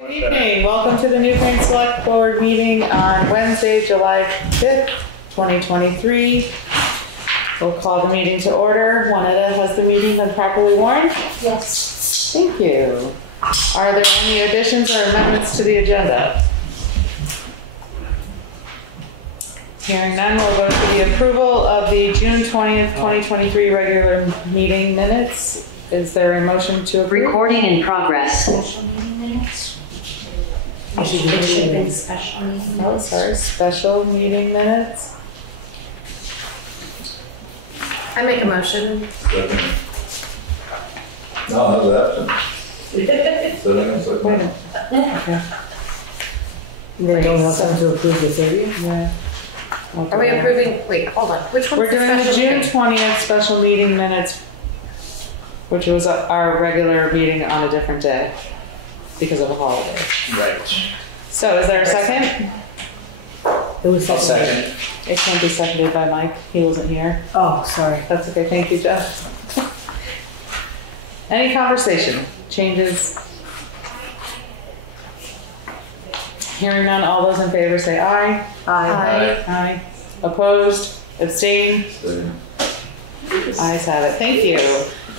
Good evening. Welcome to the Newfane Selectboard meeting on Wednesday, July 5th, 2023. We'll call the meeting to order. Juanetta, has the meeting been properly warned? Yes. Thank you. Are there any additions or amendments to the agenda? Hearing none, we'll go to the approval of the June 20th, 2023 regular meeting minutes. Is there a motion to approve? Recording in progress. Special meeting minutes? It should be special meeting minutes. Oh, sorry, special meeting minutes. I make a motion. Second. No, that was absent. Okay. They don't have time to approve the 30th? Yeah. Are we approving, wait, hold on, which one's We're doing the special June meeting? 20th special meeting minutes, which was our regular meeting on a different day because of a holiday. Right. So is there a second? It was Second. It can't be seconded by Mike. He wasn't here. Oh, sorry. That's okay. Thank you, Jeff. Any conversation? Changes? Hearing none, all those in favor say aye. Aye. Aye. Opposed? Abstain? Ayes have it. Thank you.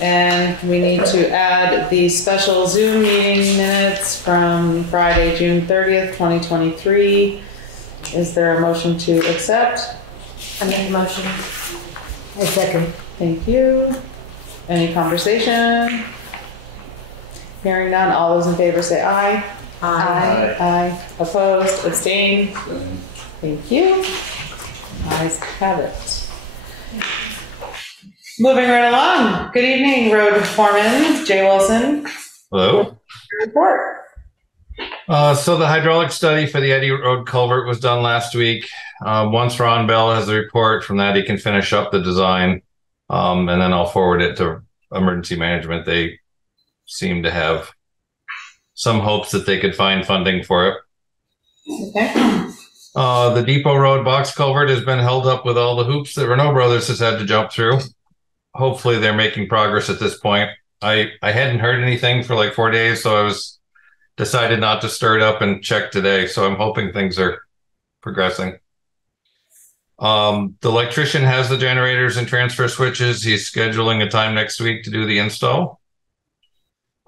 And we need to add the special Zoom meeting minutes from Friday, June 30th, 2023. Is there a motion to accept? I make a motion. I second. Thank you. Any conversation? Hearing none, all those in favor say aye. Aye. Aye. Opposed? Abstain? Thank you. Ayes have it. Moving right along. Good evening, Road Foreman Jay Wilson. Hello. Report. So the hydraulic study for the Eddy Road culvert was done last week. Once Ron Bell has the report from that, he can finish up the design, and then I'll forward it to emergency management. They seem to have some hopes that they could find funding for it. Okay. The Depot Road box culvert has been held up with all the hoops that Renault Brothers has had to jump through. Hopefully they're making progress at this point. I hadn't heard anything for like 4 days, so I decided not to stir it up and check today. So I'm hoping things are progressing. The electrician has the generators and transfer switches. He's scheduling a time next week to do the install.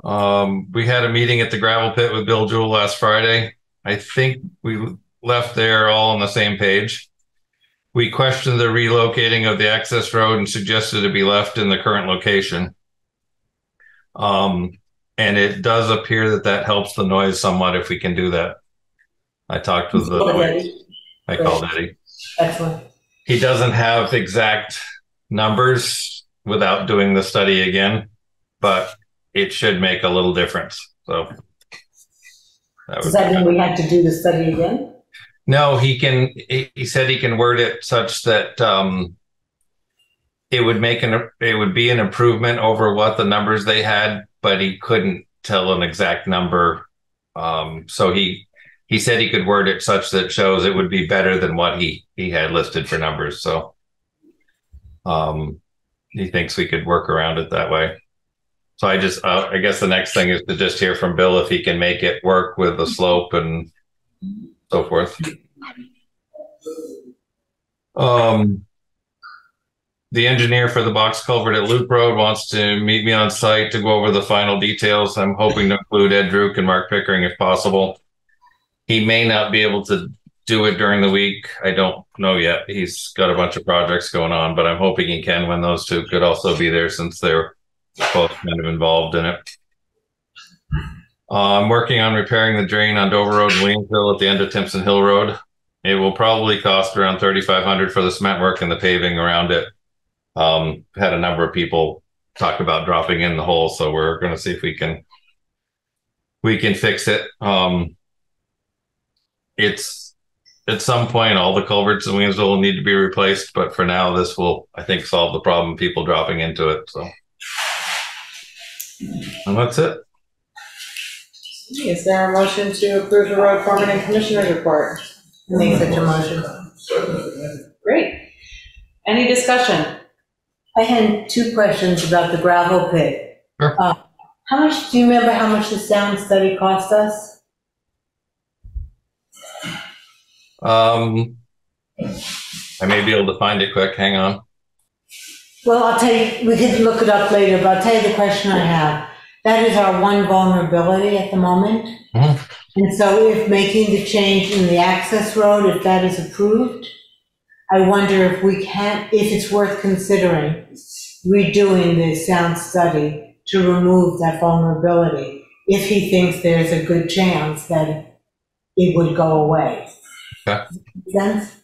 We had a meeting at the gravel pit with Bill Jewell last Friday. I think we left there all on the same page. We questioned the relocating of the access road and suggested it be left in the current location. And it does appear that that helps the noise somewhat if we can do that. I talked with the noise. I called Eddie. Excellent. He doesn't have exact numbers without doing the study again, but it should make a little difference. So Does that mean we have to do the study again? No, he can. He said he can word it such that it would be an improvement over what the numbers they had, but he couldn't tell an exact number. So he said he could word it such that shows it would be better than what he had listed for numbers. So he thinks we could work around it that way. So I guess the next thing is to just hear from Bill if he can make it work with the slope and so forth. The engineer for the box culvert at Loop Road wants to meet me on site to go over the final details. I'm hoping to include Ed Druk and Mark Pickering if possible. He may not be able to do it during the week. I don't know yet. He's got a bunch of projects going on, but I'm hoping he can when those two could also be there since they're both kind of involved in it. I'm working on repairing the drain on Dover Road and Williamsville at the end of Timpson Hill Road. It will probably cost around $3,500 for the cement work and the paving around it. Had a number of people talk about dropping in the hole, so we're going to see if we can fix it. It's at some point all the culverts in Williamsville will need to be replaced, but for now this will, I think, solve the problem of people dropping into it. So, and that's it. Is there a motion to approve the road foreman and commissioner's report? Make such a motion. Great. Any discussion? I had two questions about the gravel pit. Sure. Do you remember how much the sound study cost us? I may be able to find it quick. Hang on. Well, I'll tell you, we can look it up later, but I'll tell you the question I have. That is our one vulnerability at the moment. Mhm. And so if making the change in the access road, if that is approved, I wonder if it's worth considering redoing the sound study to remove that vulnerability, if he thinks there's a good chance that it would go away. Okay. Make sense?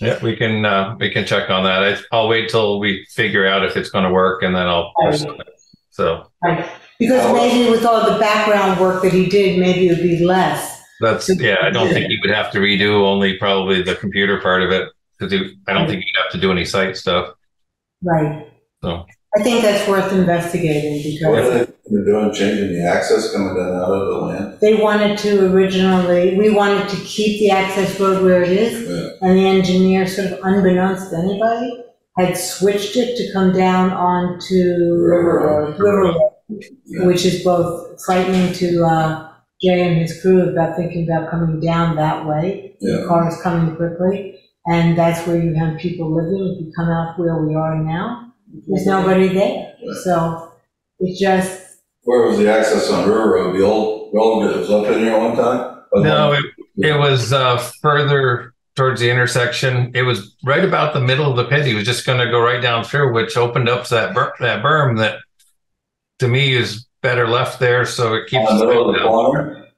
Yeah, we can check on that. I'll wait till we figure out if it's going to work, and then I'll pursue it. So. Right. Because maybe with all the background work that he did, maybe it would be less. I don't think he would have to redo, only probably the computer part of it, because I don't think you'd have to do any site stuff. Right. So I think that's worth investigating What because are they doing, changing the access coming down out of the land? they wanted to originally, we wanted to keep the access road where it is, Yeah. and the engineer, sort of unbeknownst to anybody, had switched it to come down onto River Road, Yeah. which is both frightening to Jay and his crew about thinking about coming down that way. Yeah. Cars coming quickly, and that's where you have people living. If you come out where we are now, there's nobody there. Yeah. So it just, Where was the access on River Road? The old road that was up in here one time? no, it was further towards the intersection. It was right about the middle of the pit. He was just going to go right down through, which opened up that berm that to me is better left there, so it keeps. In the middle of the corner?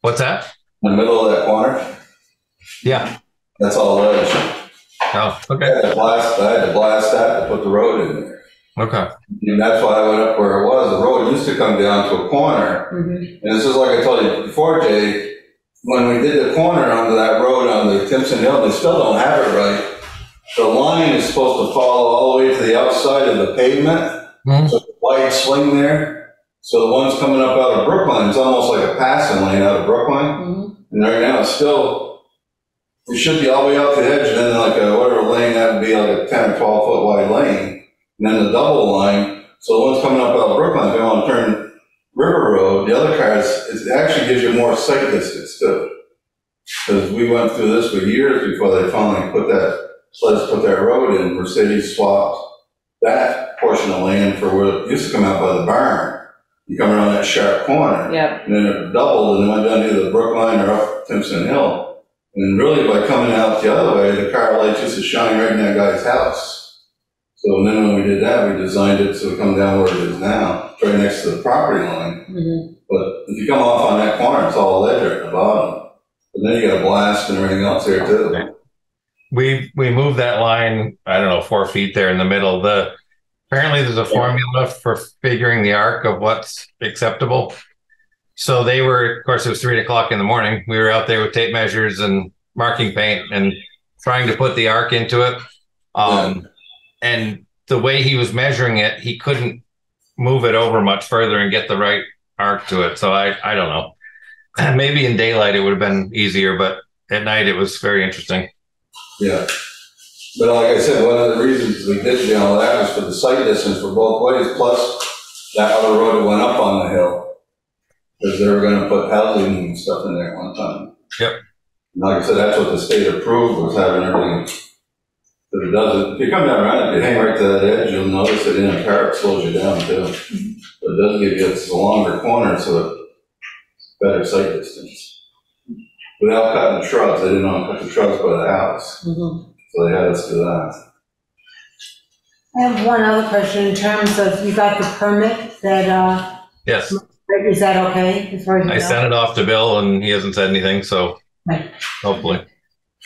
What's that? In the middle of that corner? Yeah. That's all ledge. Oh, I okay. had to blast that to put the road in there. Okay. And that's why I went up where it was. The road used to come down to a corner. mm-hmm. And it's just like I told you before, Jay, when we did the corner onto that road on the Timpson Hill, they still don't have it right. The line is supposed to follow all the way to the outside of the pavement. Mhm. So the wide swing there. So the ones coming up out of Brookline, it's almost like a passing lane out of Brookline. Mm-hmm. And right now it's still, it should be all the way out to the edge, and then like a, whatever lane, that would be like a 10 or 12 foot wide lane. And then the double line, so the ones coming up out of Brookline, if they want to turn River Road, the other cars, it actually gives you more sight distance too. Because we went through this for years before they finally put that road in. Mercedes swapped that portion of land for where it used to come out by the barn. You come around that sharp corner. Yep. And then it doubled and went down either Brookline or up Timpson Hill. And really by coming out the other way, the car lights used to shine right in that guy's house. So then when we did that, we designed it so it come down where it is now, right next to the property line. Mm-hmm. But if you come off on that corner, it's all ledge at the bottom. But then you got a blast and everything else there too. We moved that line, I don't know, 4 feet there in the middle. Apparently there's a formula for figuring the arc of what's acceptable. So they were, of course, it was 3 o'clock in the morning. We were out there with tape measures and marking paint and trying to put the arc into it. And the way he was measuring it, he couldn't move it over much further and get the right arc to it. So I don't know. Maybe in daylight it would have been easier, but at night it was very interesting. Yeah. But like I said, one of the reasons we did all that was for the sight distance for both ways, plus that other road that went up on the hill. Because they were going to put housing and stuff in there at one time. Yep. And like I said, that's what the state approved, was having everything. But it doesn't, if you come down around, if you hang right to that edge, you'll notice that in a car it slows you down too. But it does give you, it's a longer corner, so it's better sight distance. Without cutting the shrubs, they didn't want to cut the shrubs by the house. Mm-hmm. So they had us do that. I have one other question in terms of, you got the permit that, Yes. is that okay? As far as you I know? sent it off to Bill and he hasn't said anything, so Right. hopefully.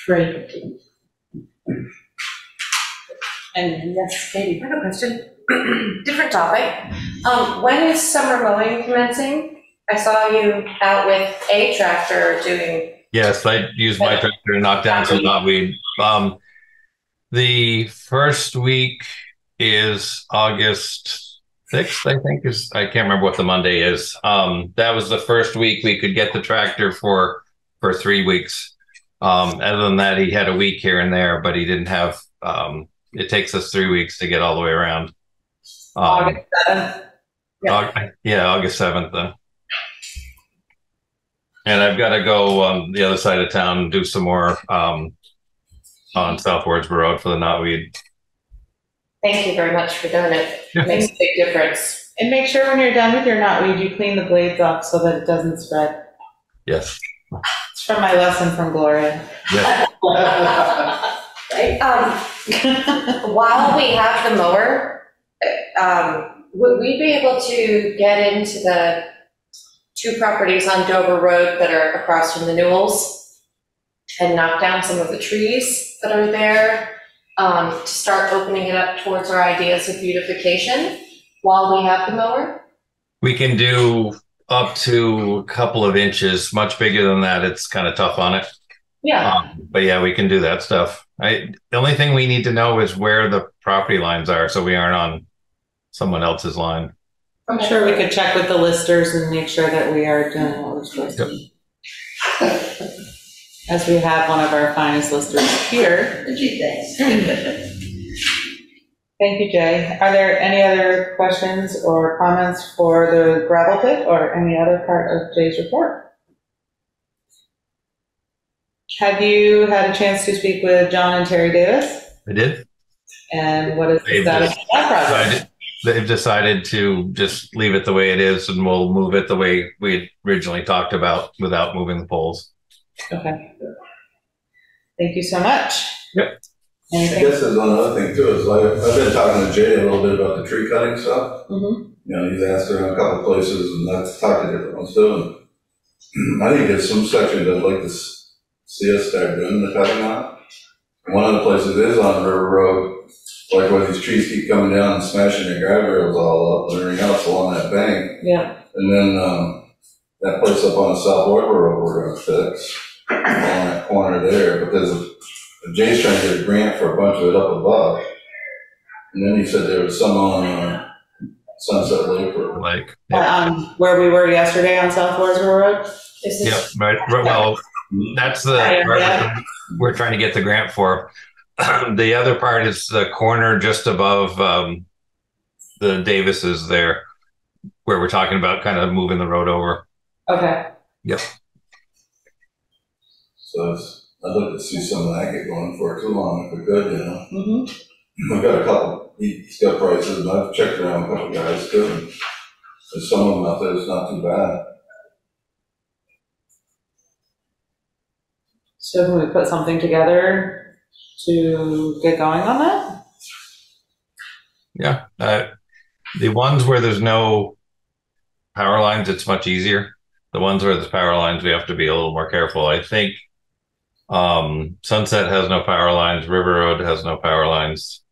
Great. And yes, Katie. I have a question. Different topic. When is summer mowing commencing? I saw you out with a tractor doing. Yes, I used my tractor to knock down some knotweed. The first week is August 6th, I think. I can't remember what the Monday is. That was the first week we could get the tractor for 3 weeks. Other than that, he had a week here and there, but he didn't have. It takes us 3 weeks to get all the way around. August 7th. Yeah, August 7th then. And I've got to go on the other side of town and do some more on South Wardsboro Road for the knotweed. Thank you very much for doing it. Yeah. It makes a big difference. And make sure when you're done with your knotweed, you clean the blades off so that it doesn't spread. Yes. It's from my lesson from Gloria. Yes. While we have the mower, would we be able to get into the 2 properties on Dover Road that are across from the Newells and knock down some of the trees that are there, to start opening it up towards our ideas of beautification while we have the mower? We can do up to a couple of inches. Much bigger than that, it's kind of tough on it. Yeah. But yeah, we can do that stuff. The only thing we need to know is where the property lines are, so we aren't on someone else's line. I'm sure we could check with the listers and make sure that we are doing what we're supposed to. As we have one of our finest listers here. Thank you, Jay. Are there any other questions or comments for the gravel pit or any other part of Jay's report? Have you had a chance to speak with John and Terry Davis? I did. And what is the status of that project? They've decided to just leave it the way it is, and we'll move it the way we originally talked about without moving the poles. Okay. Thank you so much. Yep. Anything? I guess there's one other thing too, is I've been talking to Jay a little bit about the tree cutting stuff. Mm-hmm. You know, he's asked around a couple places, and I've talked to different ones too. And I think there's some sections I'd like to see us start doing the cutting on. One of the places is on River Road, like where these trees keep coming down and smashing the guardrails all up and everything else along that bank. Yeah. And then that place up on the South Wardsboro Road we're gonna fix along that corner there. But there's Jay's trying to get a grant for a bunch of it up above. And then he said there was some on Sunset Lake Road. Like, Where we were yesterday on South Wardsboro Road? Is yeah, this? right. Well, that's the part we're trying to get the grant for. The other part is the corner just above the Davises there, where we're talking about kind of moving the road over. Okay. Yep. So I'd like to see some of that get going for too long if we could, you know. Mm-hmm. We've got a couple, he's got prices, and I've checked around a couple guys too. And there's some of them out there that's not too bad. So can we put something together to get going on that? Yeah. The ones where there's no power lines, it's much easier. The ones where there's power lines, we have to be a little more careful. I think Sunset has no power lines. River Road has no power lines.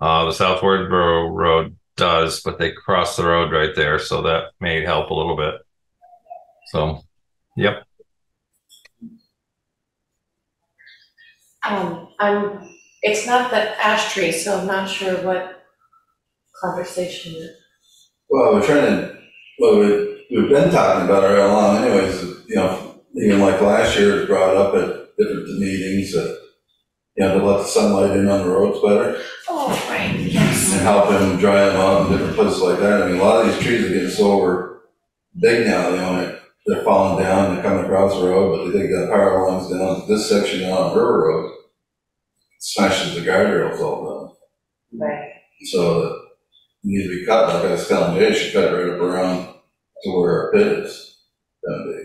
The South Wardsboro Road does, but they cross the road right there, so that may help a little bit. So, yep. It's not the ash tree, so I'm not sure what conversation. Well, we're trying to, we've been talking about it all along anyways, you know, even like last year it was brought up at different meetings that, you know, to let the sunlight in on the roads better. Oh, right, yes. And help them dry them out in different places like that. I mean, a lot of these trees are getting so big now, you know, they're falling down, they're coming across the road, but they got power lines down. This section down on River Road smashes the guardrails all down. Right. So it needs to be cut, like I was telling Jay, should cut right up around to where our pit is gonna be.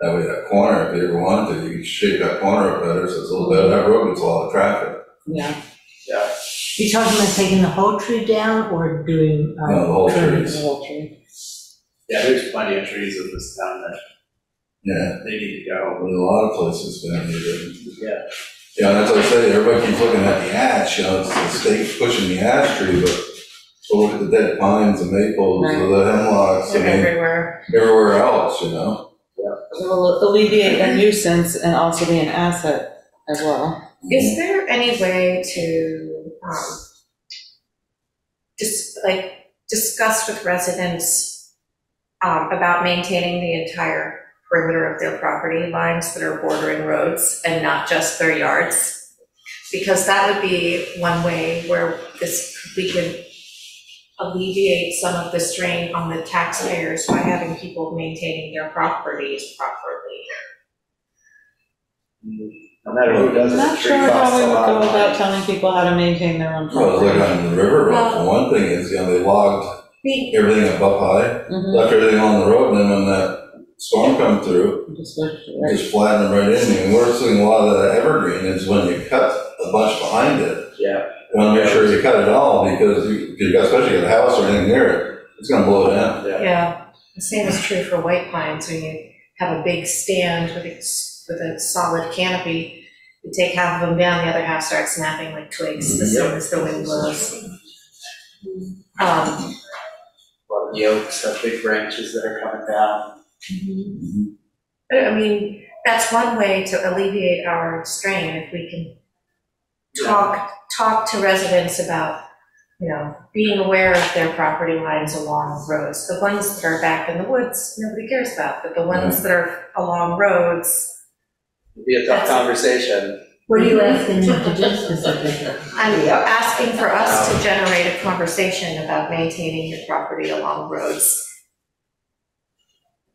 That way that corner, if you ever wanted to, you can shape that corner up better, so it's a little better. That road gets a lot of traffic. Yeah. Yeah. You talking about taking the whole tree down or doing? No, the whole trees. The whole tree. Yeah, there's plenty of trees in this town that Yeah. they need to go. There's a lot of places down here. Yeah. Yeah, and that's what I say, everybody keeps looking at the ash, you know, it's the state pushing the ash tree, but so look at the dead pines, the maples, Right. the hemlocks, I They're mean, everywhere. everywhere else, you know? It will alleviate a nuisance and also be an asset as well. Is there any way to, discuss with residents, about maintaining the entire perimeter of their property lines that are bordering roads and not just their yards? Because that would be one way where we can alleviate some of the strain on the taxpayers by having people maintaining their properties properly. No matter who does I'm it, not tree sure how costs we a would lot go of about money. telling people how to maintain their own Well, look property. on the river road, for one thing is, they logged The- everything up high, Mhm. left everything on the road, and then when that storm come through, Just look, right. just flatten it right in. And we're seeing a lot of that evergreen is when you cut a bunch behind it. Yeah. You wanna make sure you cut it all, because you got, especially if a house or anything near it, it's gonna blow it down. Yeah. Yeah, the same is true for white pines, when you have a big stand with a solid canopy. You take half of them down, the other half starts snapping like twigs, the same as the wind blows. A lot of the oaks have big branches that are coming down. I mean, that's one way to alleviate our strain, if we can talk to residents about, being aware of their property lines along roads. The ones that are back in the woods, nobody cares about, but the ones that are along roads, It'd be a tough conversation. What are you asking them to do specifically? I'm asking for us to generate a conversation about maintaining your property along roads.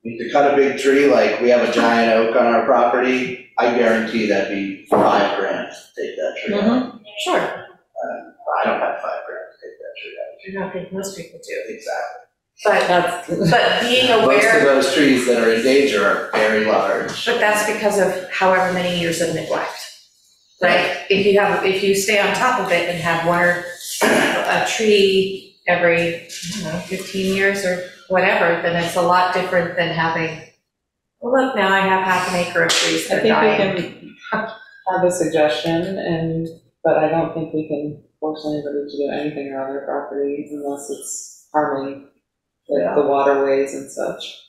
I mean, to cut a big tree, like we have a giant oak on our property, I guarantee that'd be $5,000 to take that tree out. Sure, I don't have $5,000 to take that tree out. I don't think most people do, Exactly. but being Most of aware, those trees that are in danger are very large. but that's because of however many years of neglect, right? If you stay on top of it and have a tree every, 15 years or whatever, then it's a lot different than having, well, look, now I have half an acre of trees I that are think dying. we can have a suggestion, but I don't think we can force anybody to do anything around their property unless it's harming the waterways and such.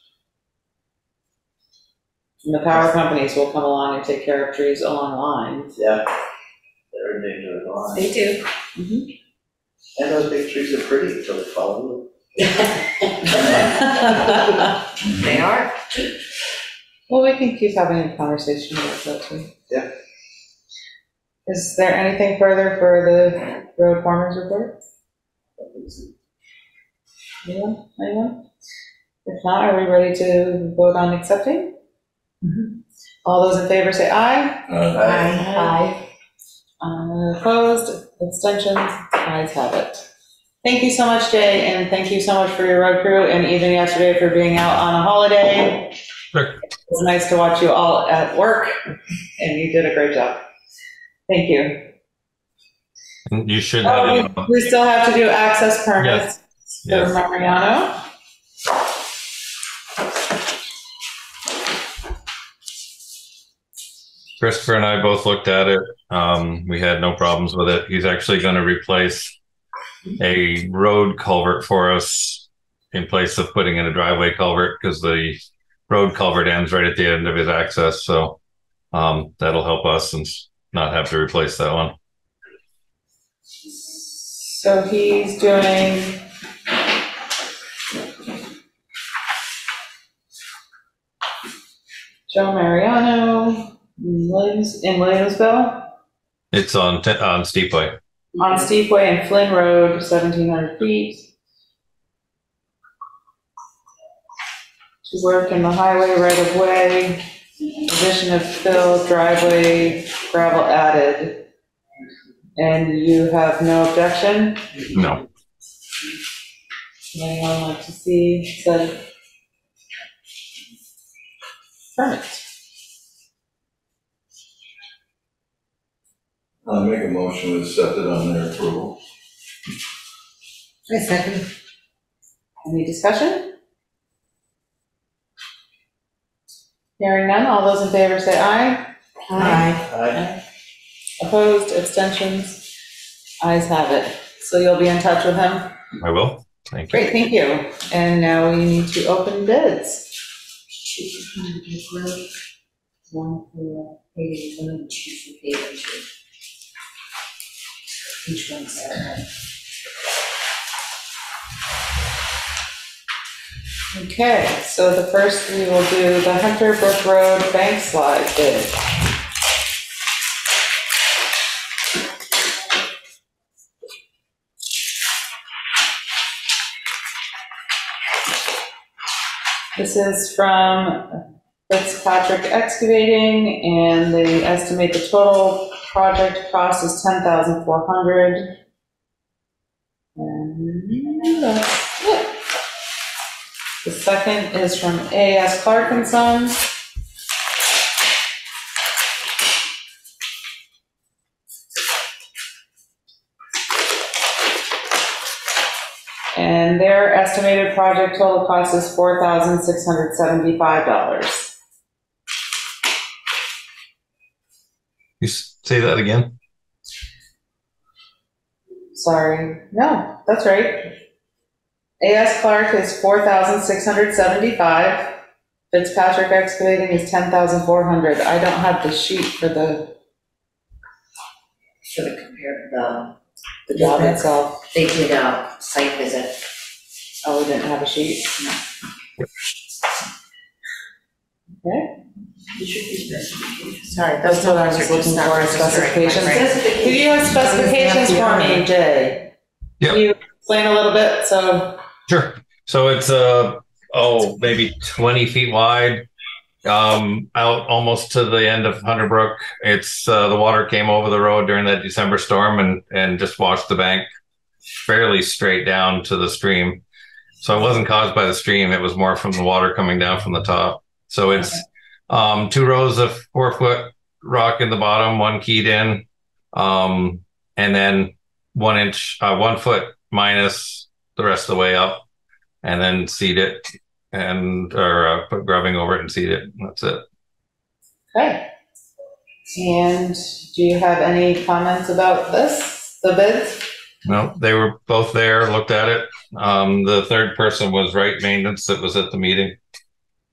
And the power companies will come along and take care of trees along lines. Yeah, they're in danger of gone. They do. And those big trees are pretty until they fall over. They are. Well, we can keep having a conversation about that too. Yeah. Is there anything further for the road foreman's report? Anyone? If not, are we ready to vote on accepting? All those in favor say aye. Aye. Opposed, abstentions, ayes have it. Thank you so much, Jay, and thank you so much for your road crew, and even yesterday for being out on a holiday. Sure. It's nice to watch you all at work, and you did a great job. Thank you. And you should have. We still have to do access permits for Yes. Mariano. Christopher and I both looked at it. We had no problems with it. He's actually going to replace a road culvert for us in place of putting in a driveway culvert, because the road culvert ends right at the end of his access. So that'll help us and not have to replace that one. So he's doing Joe Mariano in Williamsville, It's on Steepway. on Steepway and Flynn Road, 1,700 feet. To work in the highway right of way, addition of fill, driveway, gravel added. And you have no objection? No. Anyone like to see said permit? I'll make a motion to accept it on their approval. I second. Any discussion? Hearing none, all those in favor say aye. Aye. Opposed, abstentions, ayes have it. So you'll be in touch with him? I will. Thank you. Great, thank you. And now we need to open bids. One for paving, one and two for paving two. Each one's separate. Okay, so the first we will do the Hunter Brook Road bank slide bid. This is from Fitzpatrick Excavating, and they estimate the total project cost is $10,400. And that's it. The second is from A.S. Clark and Sons. And their estimated project total cost is $4,675. You say that again? Sorry, no, that's right. A.S. Clark is $4,675. Fitzpatrick Excavating is $10,400. I don't have the sheet for the Should have compared the job itself. they did a site visit. Oh, we didn't have a sheet? No. Okay. Sorry, That's what I was looking for, specifications. Could you have specifications for me, Jay? Yep. Can you explain a little bit, so? Sure. So it's maybe 20 feet wide, out almost to the end of Hunter Brook. It's the water came over the road during that December storm and just washed the bank fairly straight down to the stream. So it wasn't caused by the stream, it was more from the water coming down from the top. So it's 2 rows of 4-foot rock in the bottom, 1 keyed in, and then 1 foot minus the rest of the way up, and then seed it or put grubbing over it and seed it. That's it. Okay. And do you have any comments about this, the bids? No, they were both there, looked at it. The third person was Wright Maintenance that was at the meeting.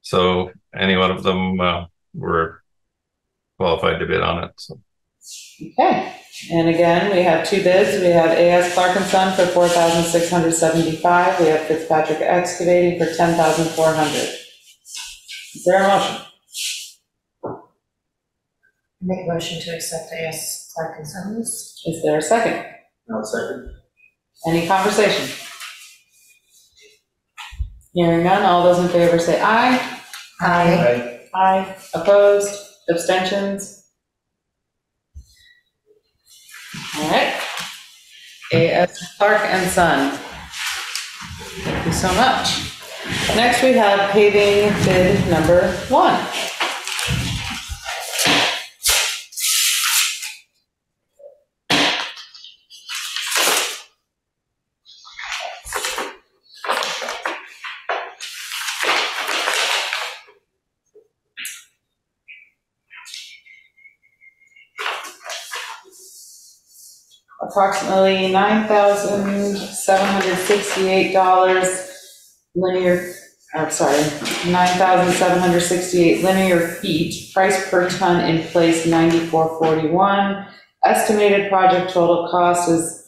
So any one of them were qualified to bid on it. So. Okay. And again, we have 2 bids. We have A.S. Clark and Son for $4,675. We have Fitzpatrick Excavating for $10,400. Is there a motion? Make a motion to accept A.S. Clark and Sons. Is there a second? No, second. Any conversation? Hearing none, all those in favor say aye. Aye. Aye. Opposed? Abstentions? All right. A.S. Clark and Son. Thank you so much. Next, we have paving bid number 1. Approximately $9,768 9,768 linear feet, price per ton in place $94.41. Estimated project total cost is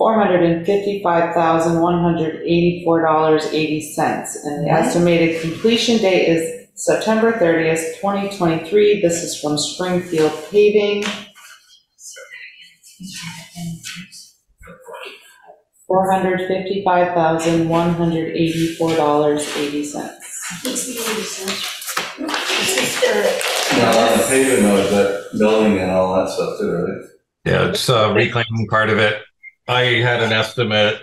$455,184.80. And the estimated completion date is September 30th, 2023. This is from Springfield Paving. $455,184.80. Now, on the pavement note, that building and all that stuff too, right? Yeah, it's reclaiming part of it. I had an estimate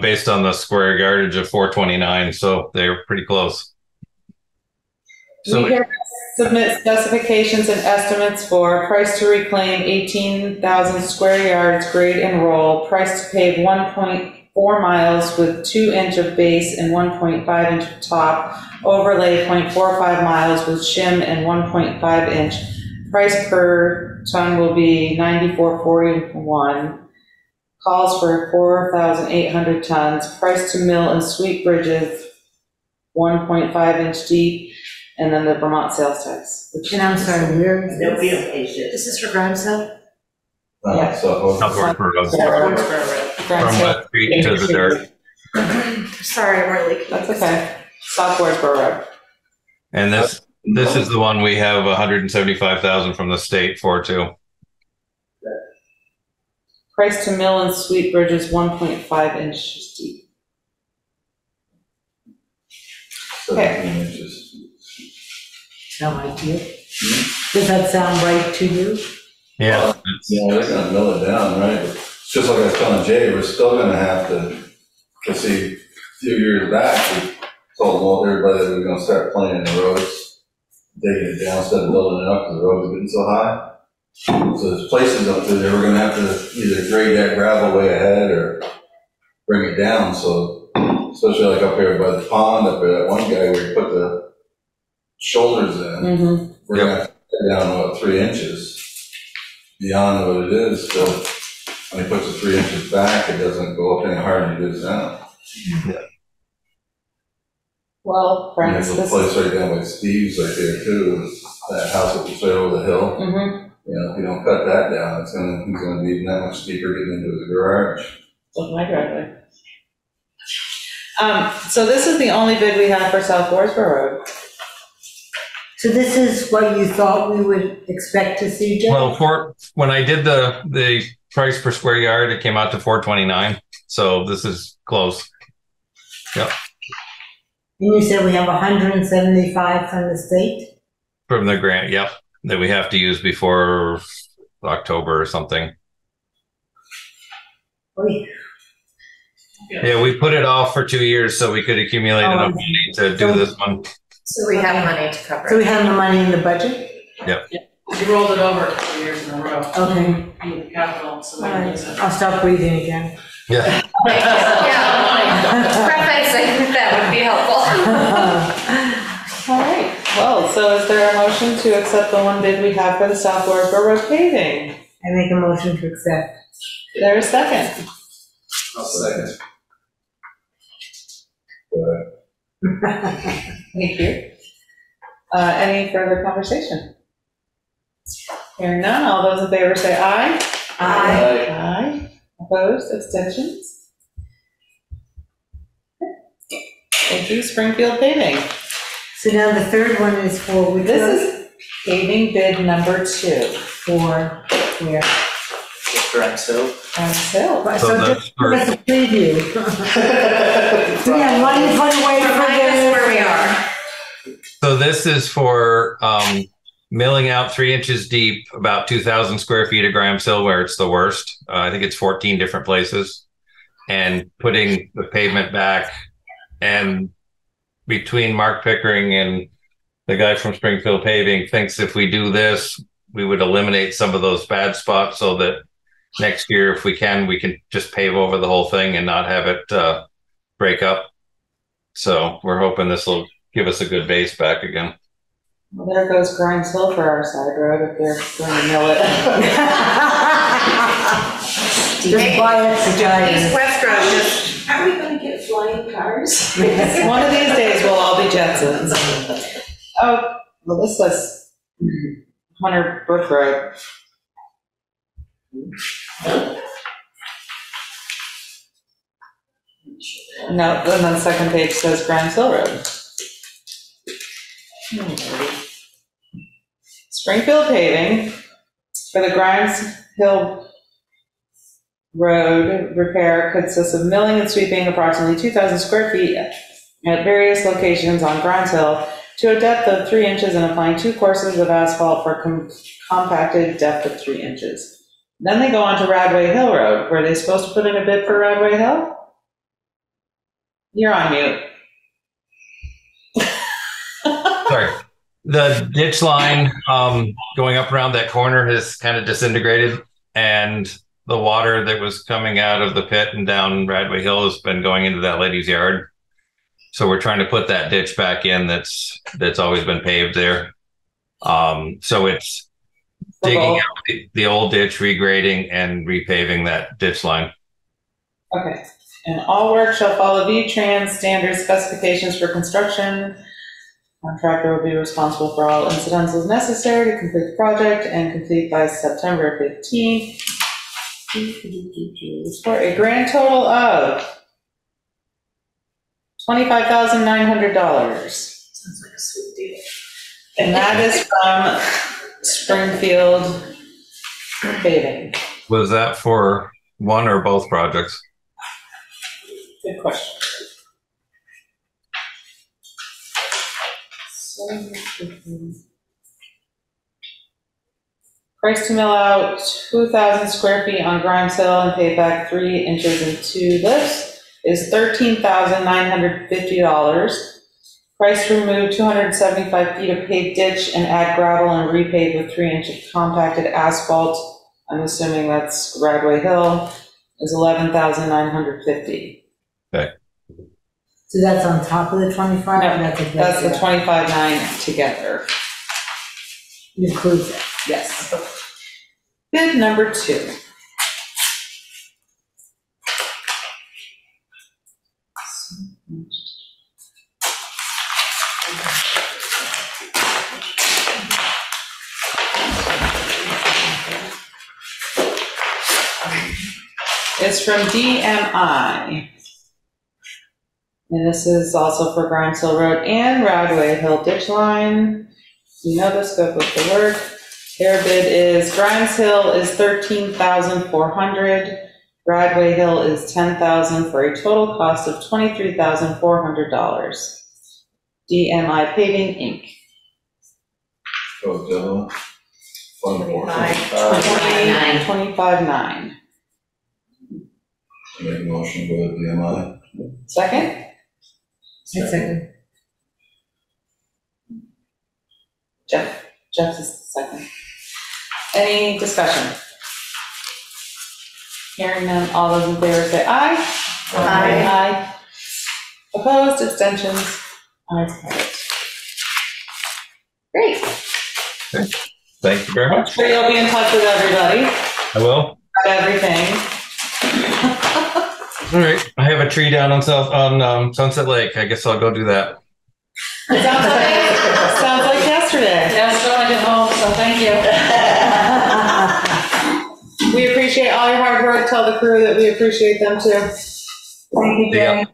based on the square yardage of 429, so they're pretty close. So We hereby submit specifications and estimates for price to reclaim 18,000 square yards, grade and roll, price to pave 1.4 miles with 2-inch of base and 1.5-inch of top, overlay 0.45 miles with shim and 1.5-inch. Price per ton will be $94.41. Calls for 4,800 tons. Price to mill and sweep bridges 1.5-inch deep. And then the Vermont sales tax. And I'm sorry, where is They'll be this? on page this. This is for ground sale? Yeah. So, Southwark Road, Grand from sale. West Street to the dirt. Sorry, I'm really. That's okay. Southwardsboro Road. And this is the one we have 175,000 from the state for too. Price to mill and sweep bridges 1.5 inches deep. 17 inches. Sound like you? Does that sound right to you? Yeah. Yeah, they're gonna mill it down, right? It's just like I was telling Jay, we're still gonna have to see, a few years back, we told everybody that we were gonna start planting the roads, digging it down instead of building it up because the roads are getting so high. So there's places up there, we're gonna have to either grade that gravel way ahead or bring it down, so, especially like up here by the pond, up there, that one guy where he put the shoulders in, we're gonna have to get down about 3 inches beyond what it is, so when he puts it 3 inches back, it doesn't go up any harder than it is now. Well, And friends, there's a this place right down by Steve's right there too, that house up straight over the hill. You know, if you don't cut that down, he's gonna be that much steeper getting into his garage. Look my driveway. So this is the only bid we have for South Foresboro Road. So this is what you thought we would expect to see, Joe? Well, when I did the price per square yard, it came out to $429. So this is close. Yep. And you said we have 175 from the state? From the grant, yep, that we have to use before October or something. Oy. Yeah, we put it off for 2 years so we could accumulate enough money to do this one. So we have money to cover So it. we have the money in the budget? Yep. We rolled it over a couple years in a row. Okay. With the capital, so All we right, use it. I'll stop breathing again. Yeah. Yeah, prefacing, that would be helpful. All right, well, so is there a motion to accept the one bid we have for the South Foresboro Road paving? I make a motion to accept. Is there a second? I'll second. Thank you. Any further conversation? Hearing none, all those in favor say aye. Aye. Aye. Opposed, abstentions? Thank you, Springfield Paving. So now the third one is for, which This road? is paving bid number 2 For where? Grimes Hill. on sale. So So that's just give us a preview. Yeah, one way for Remind us where we this. are. So this is for milling out 3 inches deep, about 2,000 square feet of Grimes Hill where it's the worst. I think it's 14 different places, and putting the pavement back. And between Mark Pickering and the guy from Springfield Paving thinks if we do this, we would eliminate some of those bad spots so that next year, if we can just pave over the whole thing and not have it break up. So we're hoping this will give us a good base back again. Well, there goes Grimes Hill for our side road if they're going to mill it. Just buy extra tires. East-West Road, just, Are we gonna get flying cars? One of these days, we'll all be Jetsons. Oh, well, this was Hunter Brook Road. No, then the second page says Grimes Hill Road. Springfield Paving for the Grimes Hill Road repair consists of milling and sweeping approximately 2,000 square feet at various locations on Grimes Hill to a depth of 3 inches and applying 2 courses of asphalt for compacted depth of 3 inches. Then they go on to Radway Hill Road. Were they supposed to put in a bid for Radway Hill? You're on mute. Sorry. The ditch line going up around that corner has kind of disintegrated, and the water that was coming out of the pit and down Radway Hill has been going into that lady's yard. So we're trying to put that ditch back in that's always been paved there. So it's digging out the old ditch, regrading, and repaving that ditch line. Okay. And all work shall follow V-Trans standard specifications for construction. Contractor will be responsible for all incidentals necessary to complete the project and complete by September 15th. For a grand total of $25,900. Sounds like a sweet deal. And that is from Springfield Paving. Was that for one or both projects? Good question. Price to mill out 2,000 square feet on Grimes Hill and pay back 3 inches and 2 lifts is $13,950. Price to remove 275 feet of paved ditch and add gravel and repave with 3 inch of compacted asphalt, I'm assuming that's Radway Hill, is $11,950. So that's on top of the 25? No, or that's the 25.9 together. Includes it. Yes. Bid number 2. It's from DMI. And this is also for Grimes Hill Road and Radway Hill ditch line. You know the scope of the work. Their bid is Grimes Hill is $13,400. Radway Hill is $10,000 for a total cost of $23,400. DMI Paving, Inc. Go Dylan. Fund portion. 25.9. Make a motion, go with DMI. Second? Second. Jeff is the second. Any discussion? Hearing none, all those in favor say aye. Aye. Opposed, abstentions, ayes have it. Great. Thank you very much. Sure you'll be in touch with everybody I will. about everything. All right. I have a tree down on Sunset Lake. I guess I'll go do that. Sounds like yesterday. Yeah, so I get home, so thank you. We appreciate all your hard work. Tell the crew that we appreciate them too. Thank you, Jay.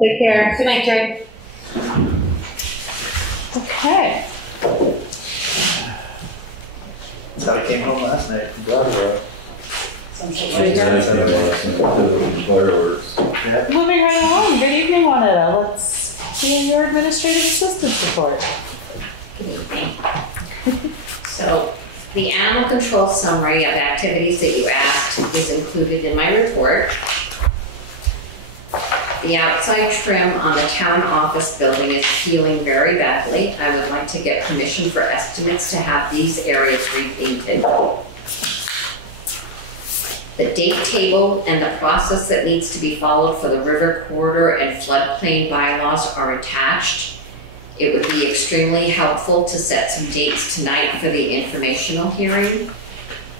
Take care. Good night, Jay. Okay. That's how I came home last night from Brattleboro. Fireworks. Yeah. Moving right along. Good evening, Juanetta. Let's hear your administrative assistance report. Good evening. So, the animal control summary of activities that you asked is included in my report. The outside trim on the town office building is peeling very badly. I would like to get permission for estimates to have these areas repainted. The date table and the process that needs to be followed for the river corridor and floodplain bylaws are attached. It would be extremely helpful to set some dates tonight for the informational hearing.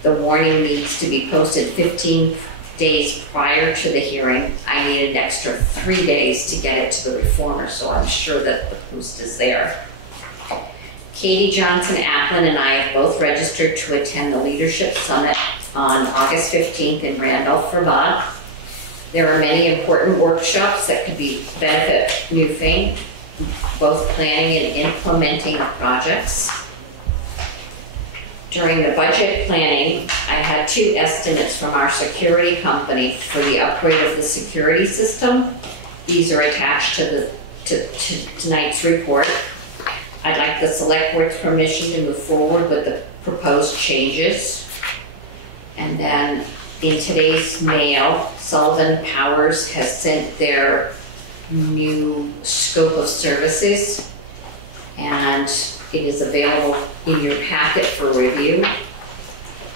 The warning needs to be posted 15 days prior to the hearing. I need an extra 3 days to get it to the reformer, so I'm sure that the post is there. Katie Johnson-Aplin and I have both registered to attend the Leadership Summit on August 15th in Randolph, Vermont. There are many important workshops that could benefit Newfane, both planning and implementing projects. During the budget planning, I had 2 estimates from our security company for the upgrade of the security system. These are attached to tonight's report. I'd like the Selectboard's permission to move forward with the proposed changes. And then in today's mail, Sullivan Powers has sent their new scope of services, and it is available in your packet for review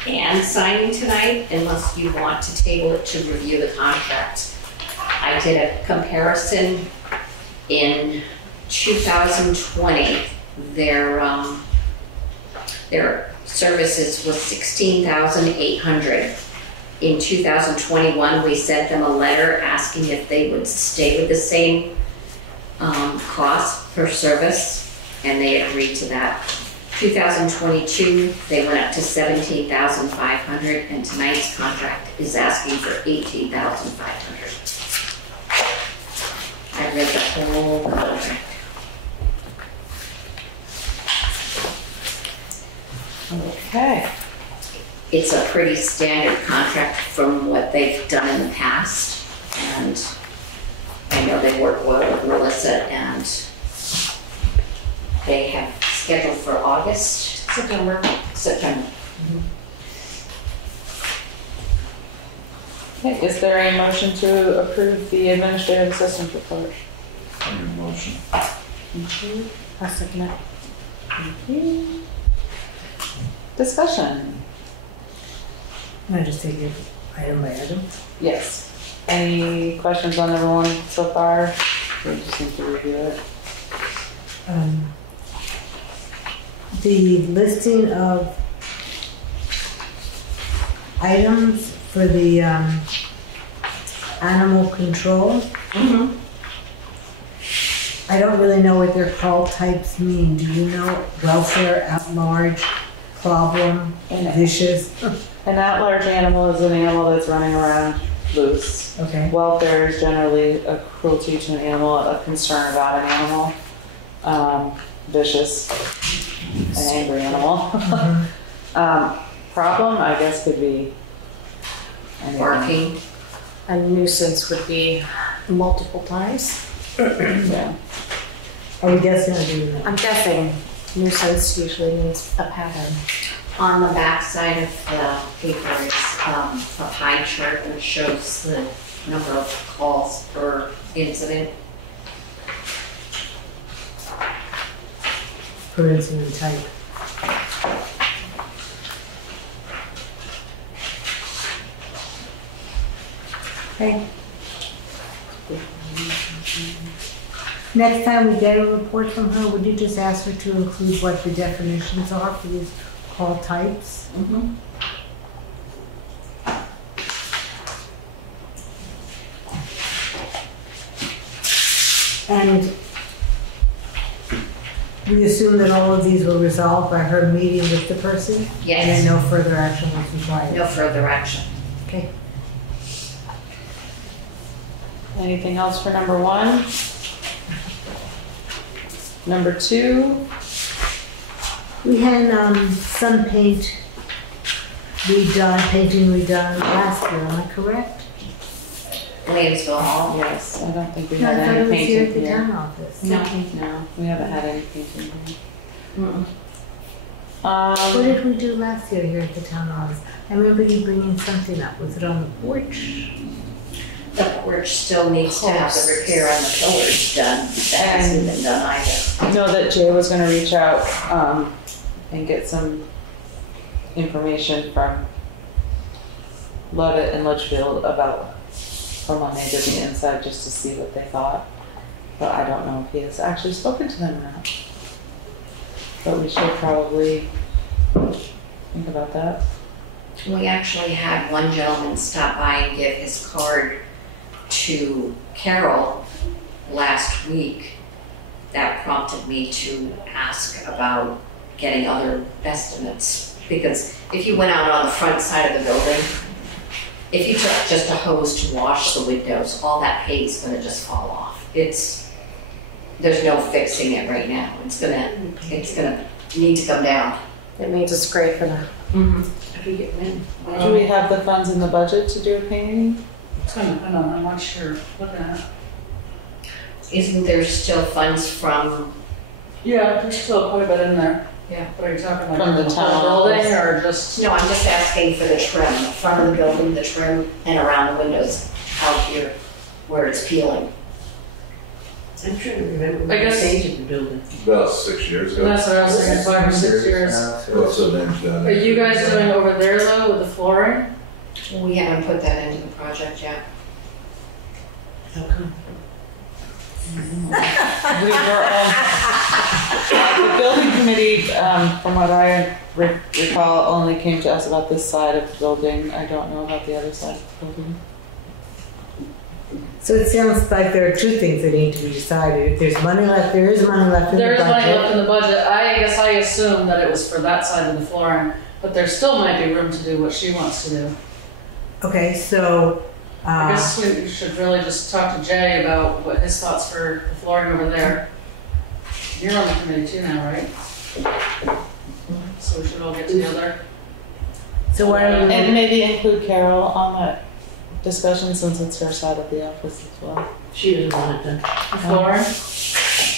and signing tonight, unless you want to table it to review the contract. I did a comparison in 2020. Their services was $16,800. In 2021, we sent them a letter asking if they would stay with the same cost per service, and they agreed to that. 2022, they went up to $17,500, and tonight's contract is asking for $18,500. I read the whole contract. Okay. It's a pretty standard contract from what they've done in the past, and I know they work well with Melissa and they have scheduled for August, September. Okay, is there a motion to approve the administrative assistant report? Motion. Thank you. I'll second it. Thank you. Discussion? I'm gonna just take it item by item. Yes. Any questions on everyone so far? We just need to review it. The listing of items for the animal control. I don't really know what their call types mean. Do you know? Welfare, at large, problem, vicious? An at-large animal is an animal that's running around loose. Okay. Welfare is generally a cruelty to an animal, a concern about an animal. Vicious, an angry animal. Problem, I guess, could be anything. Barking. A nuisance would be multiple times. Yeah. Are we guessing or doing that? I'm guessing nuisance usually means a pattern. On the back side of the paper is a pie chart that shows the number of calls per incident. Per incident type. Okay. Next time we get a report from her, would you just ask her to include what the definitions are for these call types? And we assume that all of these were resolved by her meeting with the person? And Yes, then no further action was required? no further action. Okay. Anything else for number one? Number two? We had some painting redone last year, am I correct? Williamsville Hall. Yes, I don't think we No, I had thought it any was here at painting the here. town office. No, we haven't had any painting here. What did we do last year here at the town office? I remember you bringing something up. Was it on the porch? The porch still needs to have the repair on the pillars done. That hasn't been done either. I know that Jay was gonna reach out, and get some information from Ludett and Litchfield about, from when they did the inside, just to see what they thought. But I don't know if he has actually spoken to them or not. But we should probably think about that. We actually had one gentleman stop by and give his card to Carol last week. That prompted me to ask about getting other estimates. Because if you went out on the front side of the building, if you took just a hose to wash the windows, all that paint is gonna just fall off. There's no fixing it right now. It's gonna need to come down. It means it's great for the. Do we have the funds in the budget to do a painting? I'm not sure, looking at. Isn't there still funds from, Yeah, there's still quite a bit in there. Yeah. But are you talking like From the the town whole building office? or just? no, I'm just asking for the trim, the front of the building, the trim, and around the windows out here where it's peeling. I'm trying to remember I what guess- stage of the building. About 6 years ago. That's what I was thinking, 5 or 6 years. What's the name down Are there? you guys doing over there though with the flooring? We haven't put that into the project yet. How come? We were, the building committee, from what I recall, only came to us about this side of the building. I don't know about the other side of the building. So it sounds like there are two things that need to be decided. If there's money left, there is money left in the There is money left budget. in the budget. I guess I assumed that it was for that side of the flooring, but there still might be room to do what she wants to do. Okay, so, I guess we should really just talk to Jay about what his thoughts for the flooring over there. You're on the committee too now, right? So we should all get together. so why don't And we, maybe include Carol on that discussion since it's her side of the office as well. She doesn't want it done. The flooring?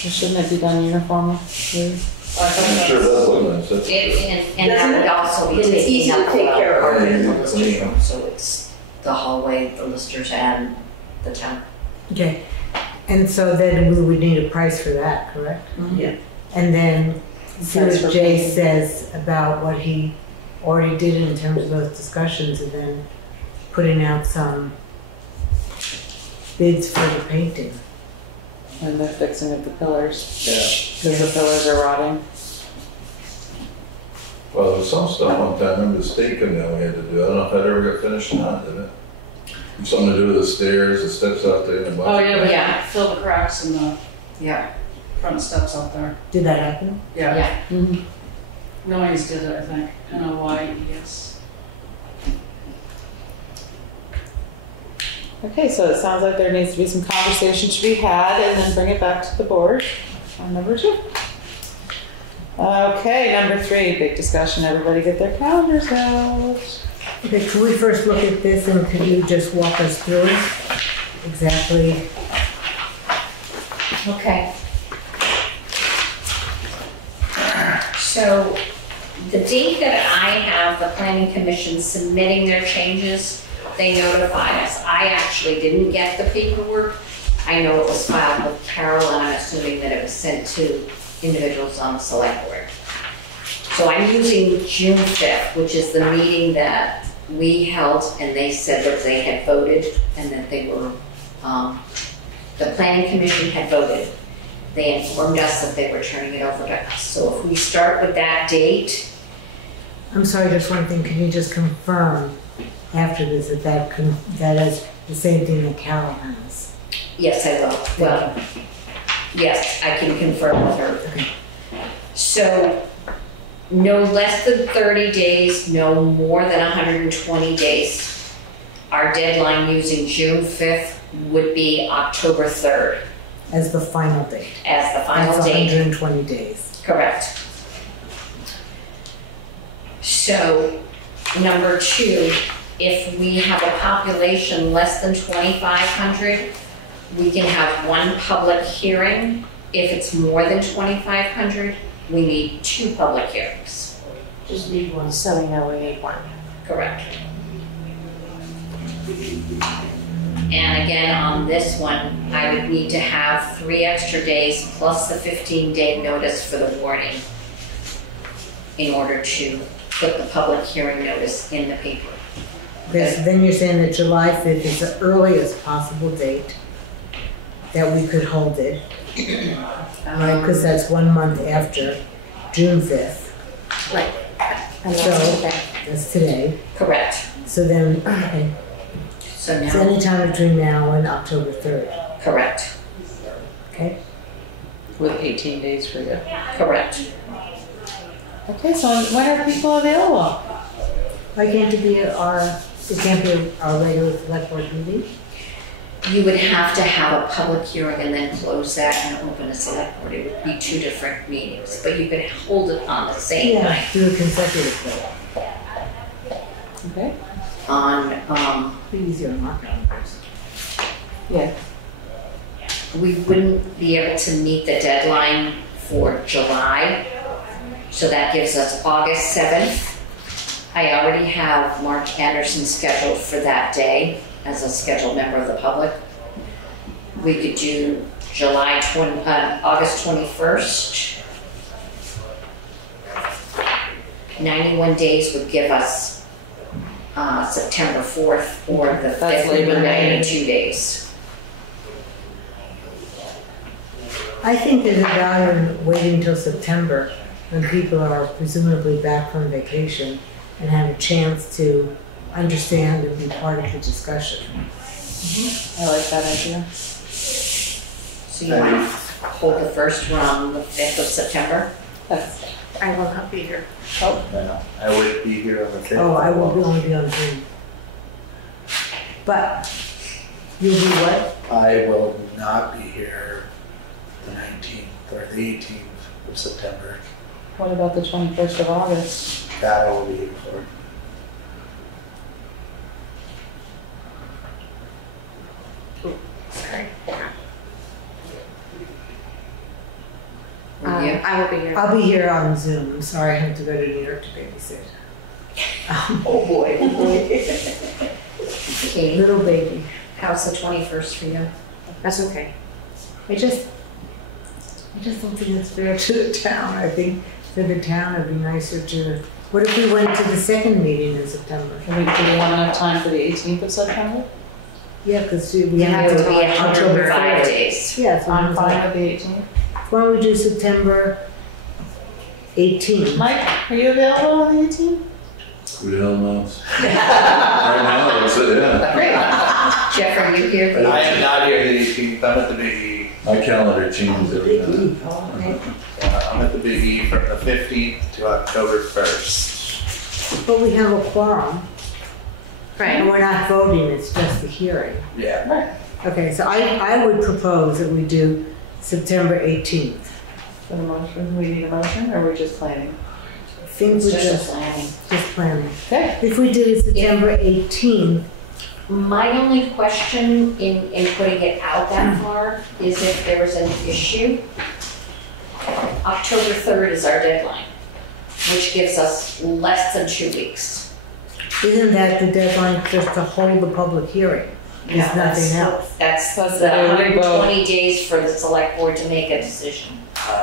Shouldn't it be done uniformly? I'm sure it does look nice. That's- And that would also be And it's easy taking to up take care of. the listers room, so it's the hallway, the listers and the town. Okay, and so then we would need a price for that, correct? Yeah. And then see Price what for Jay painting. says about what he already did in terms of those discussions, and then putting out some bids for the painting. And the fixing of the pillars, Yeah. because the pillars are rotting. Well, there was some stuff one time, remember the state coming out we had to do, I don't know if that ever got finished or not, did it? Something to do with the stairs, the steps out there and the. Oh, yeah, we Yeah. fill the cracks in the Yeah. front steps out there. Did that happen? Yeah. Yeah. Mhm. Noise did it, I think. Noyes. Okay, so it sounds like there needs to be some conversation to be had and then bring it back to the board on number 2. Okay, number 3, big discussion. Everybody get their calendars out. Okay, can we first look at this and could you just walk us through it? Exactly. Okay. So the date that I have the planning commission submitting their changes, they notified us. I actually didn't get the paperwork. I know it was filed with Carol, and I'm assuming that it was sent to individuals on the select board. So I'm using June 5th, which is the meeting that we held, and they said that they had voted and that they were, the planning commission had voted. They informed us that they were turning it over to us. So if we start with that date, I'm sorry, just one thing, can you just confirm after this that is the same thing that Carol has? yes, I will. Well, yes, I can confirm with her. So no less than 30 days, no more than 120 days. Our deadline using June 5th would be October 3rd As the final date? as the final That's date. 120 days. Correct. So, number 2, if we have a population less than 2,500, we can have one public hearing. If it's more than 2,500, we need 2 public hearings. Just need one. So we know we need one. Correct. And again, on this one, I would need to have 3 extra days plus the 15-day notice for the warning in order to put the public hearing notice in the paper. Okay, so then you're saying that July 5th is the earliest possible date that we could hold it, right? Because that's 1 month after June 5th. Right. And So- that's okay. That's today. Correct. So then, okay, So so now, anytime between now and October 3rd, correct, okay? With 18 days for you. correct. Okay, so when are people available? Why can't it be it can't be our regular select board meeting? You would have to have a public hearing and then close that and open a select board. It would be 2 different meetings, but you could hold it on the same Yeah, night. do it consecutively. Okay. On, Be easier on our calendars. Yeah. we wouldn't be able to meet the deadline for July, so that gives us August 7th. I already have Mark Anderson scheduled for that day as a scheduled member of the public. We could do August 21st. 91 days would give us September 4th, or the That's 5th would be Labor Day. 92 days. I think there's a value in waiting until September when people are presumably back from vacation and have a chance to understand and be part of the discussion. I like that idea. So you want to hold the first one on the 5th of September? That's, I will not be here. I would be here on the 5th. Oh, I will only be on Zoom. But you'll be what? I will not be here the 19th or the 18th of September. what about the 21st of August? That I will be here for. Sorry. Yeah. I will be here. I'll be here on Zoom. I'm sorry, I have to go to New York to babysit. Oh, boy, oh, boy. Okay, Little baby. how's the 21st for you? That's okay. I just don't think it's fair to the town. I think for the town, it'd be nicer to, what if we went to the second meeting in September? Do we want enough time for the 18th of September? Yeah, because we It have would to be October 105 3rd. days. Yeah, so I'm fine with the 18th. why don't we do September 18th? Mike, are you available on the 18th? Who the hell knows? Right now, that's it, yeah. Great. Jeff, are you here? the I am 18th? not here the 18th, I'm at the Big E. My calendar changes every time. I'm at the Big E from the 15th to October 1st. But we have a quorum, and Right. we're not voting, it's just the hearing. Yeah. Okay, so I would propose that we do September 18th. For the motion, we need a motion, or we're just planning? I think we just planning. planning. Okay. If we did it September 18th, My only question in putting it out that far is if there was an issue. October 3rd is our deadline, which gives us less than 2 weeks. isn't that the deadline just to hold the public hearing? There's nothing else. That's That's the the early vote. 120 days for the select board to make a decision.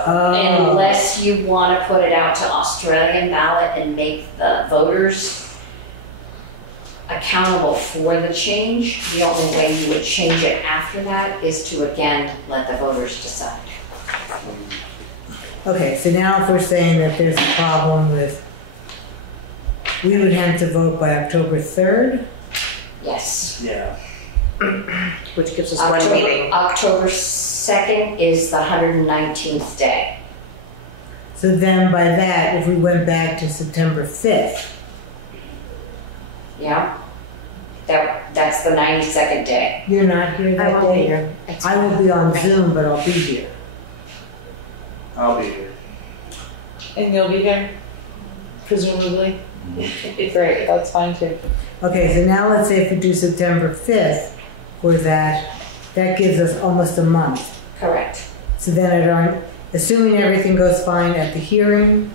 Oh, Unless you want to put it out to Australian ballot and make the voters accountable for the change, the only way you would change it after that is to again let the voters decide. okay, so now if we're saying that there's a problem with, we would have to vote by October 3rd? Yes. Yeah. Which gives us one meeting. October 2nd is the 119th day. So then by that, if we went back to September 5th, Yeah? That's the 92nd day. you're not here I that won't be day? here. It's I will be on fine. Zoom, but I'll be here. I'll be here. And you'll be here, presumably? Great, that's fine too. Okay, so now let's say if we do September 5th for that, that gives us almost a month. Correct. So then at our, assuming everything goes fine at the hearing,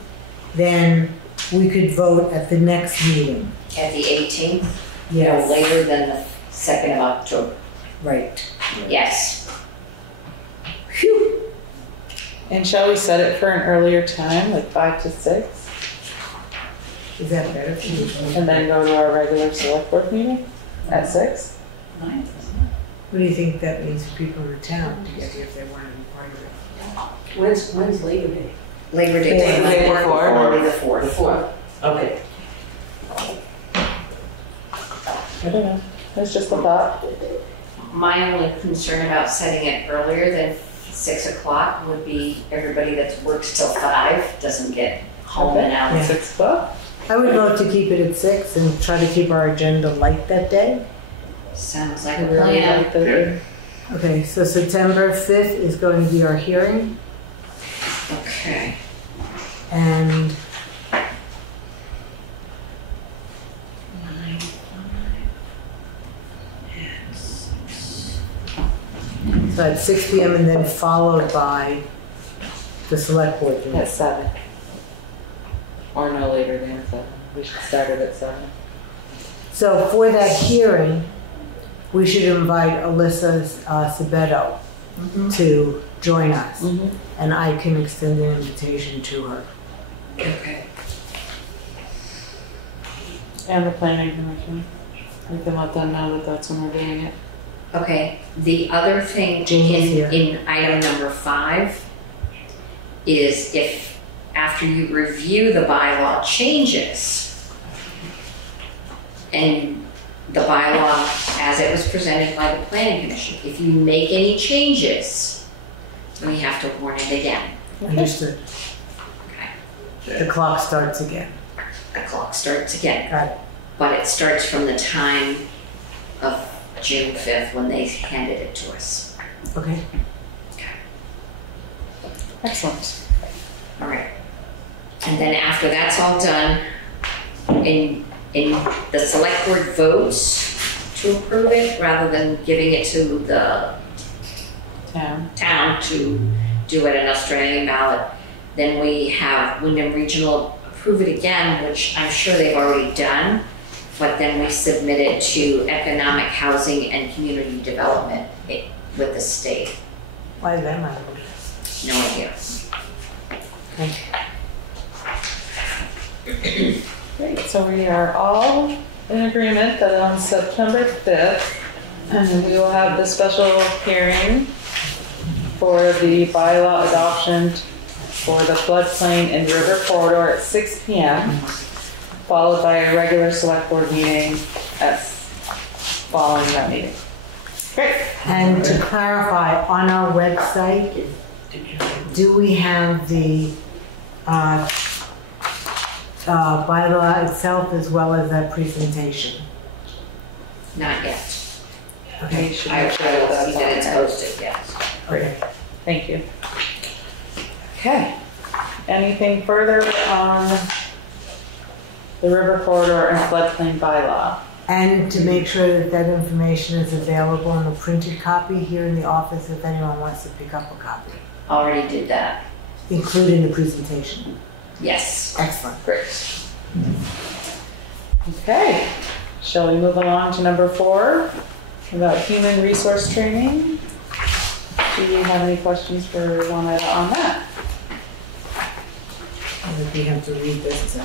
then we could vote at the next meeting. At the 18th, no Yes, later than the 2nd of October. right. Yes. Phew. And shall we set it for an earlier time, like 5 to 6? Is that better for you? And then go to our regular select board meeting at 6? What do you think that means for people in the town to get here if they want to be part of it? When's Labor Day? Labor Day. Day Monday before. Monday the 4th. 4th. Okay. I don't know, it's just a thought. My only concern about setting it earlier than 6 o'clock would be everybody that works till 5 doesn't get home and out. Yeah. 6 o'clock? I would vote to keep it at 6 and try to keep our agenda light that day. Sounds like a Really plan. like the- Okay, so September 5th is going to be our hearing, Okay. and so at 6 p.m. and then followed by the select board meeting. At 7. Or no later than 7. We should start it at 7. So for that hearing, we should invite Alyssa Sabeto to join us, and I can extend an invitation to her. Okay. And the planning commission. We can let them know that that's when we're doing it. Okay, the other thing Jamie's here. in item number 5 is if, after you review the bylaw changes, and the bylaw as it was presented by the planning commission, if you make any changes, we have to warn it again. Understood. Okay. The clock starts again. The clock starts again. Got it. But it starts from the time of June 5th when they handed it to us. Okay. Excellent. All right. And then after that's all done, in the select board votes to approve it rather than giving it to the Town. town to do it an Australian ballot, Then we have Wyndham Regional approve it again, which I'm sure they've already done, but then we submit it to Economic Housing and Community Development with the state. Why is that matter? No idea. Great, so we are all in agreement that on September 5th, we will have the special hearing for the bylaw adoption for the floodplain and river corridor at 6 p.m., followed by a regular select board meeting following that meeting. Great. And to clarify, on our website, do we have the bylaw itself as well as that presentation? Not yet. Okay, you should I make sure will that see that's that on it's there. posted, yes. Great, thank you. Okay, anything further on the river corridor and floodplain bylaw? And to make sure that that information is available in a printed copy here in the office if anyone wants to pick up a copy, Already did that. including the presentation. Yes. Excellent. Great. Okay, shall we move along to number 4 about human resource training? Do you have any questions for Juanetta on that? I think we have to read this.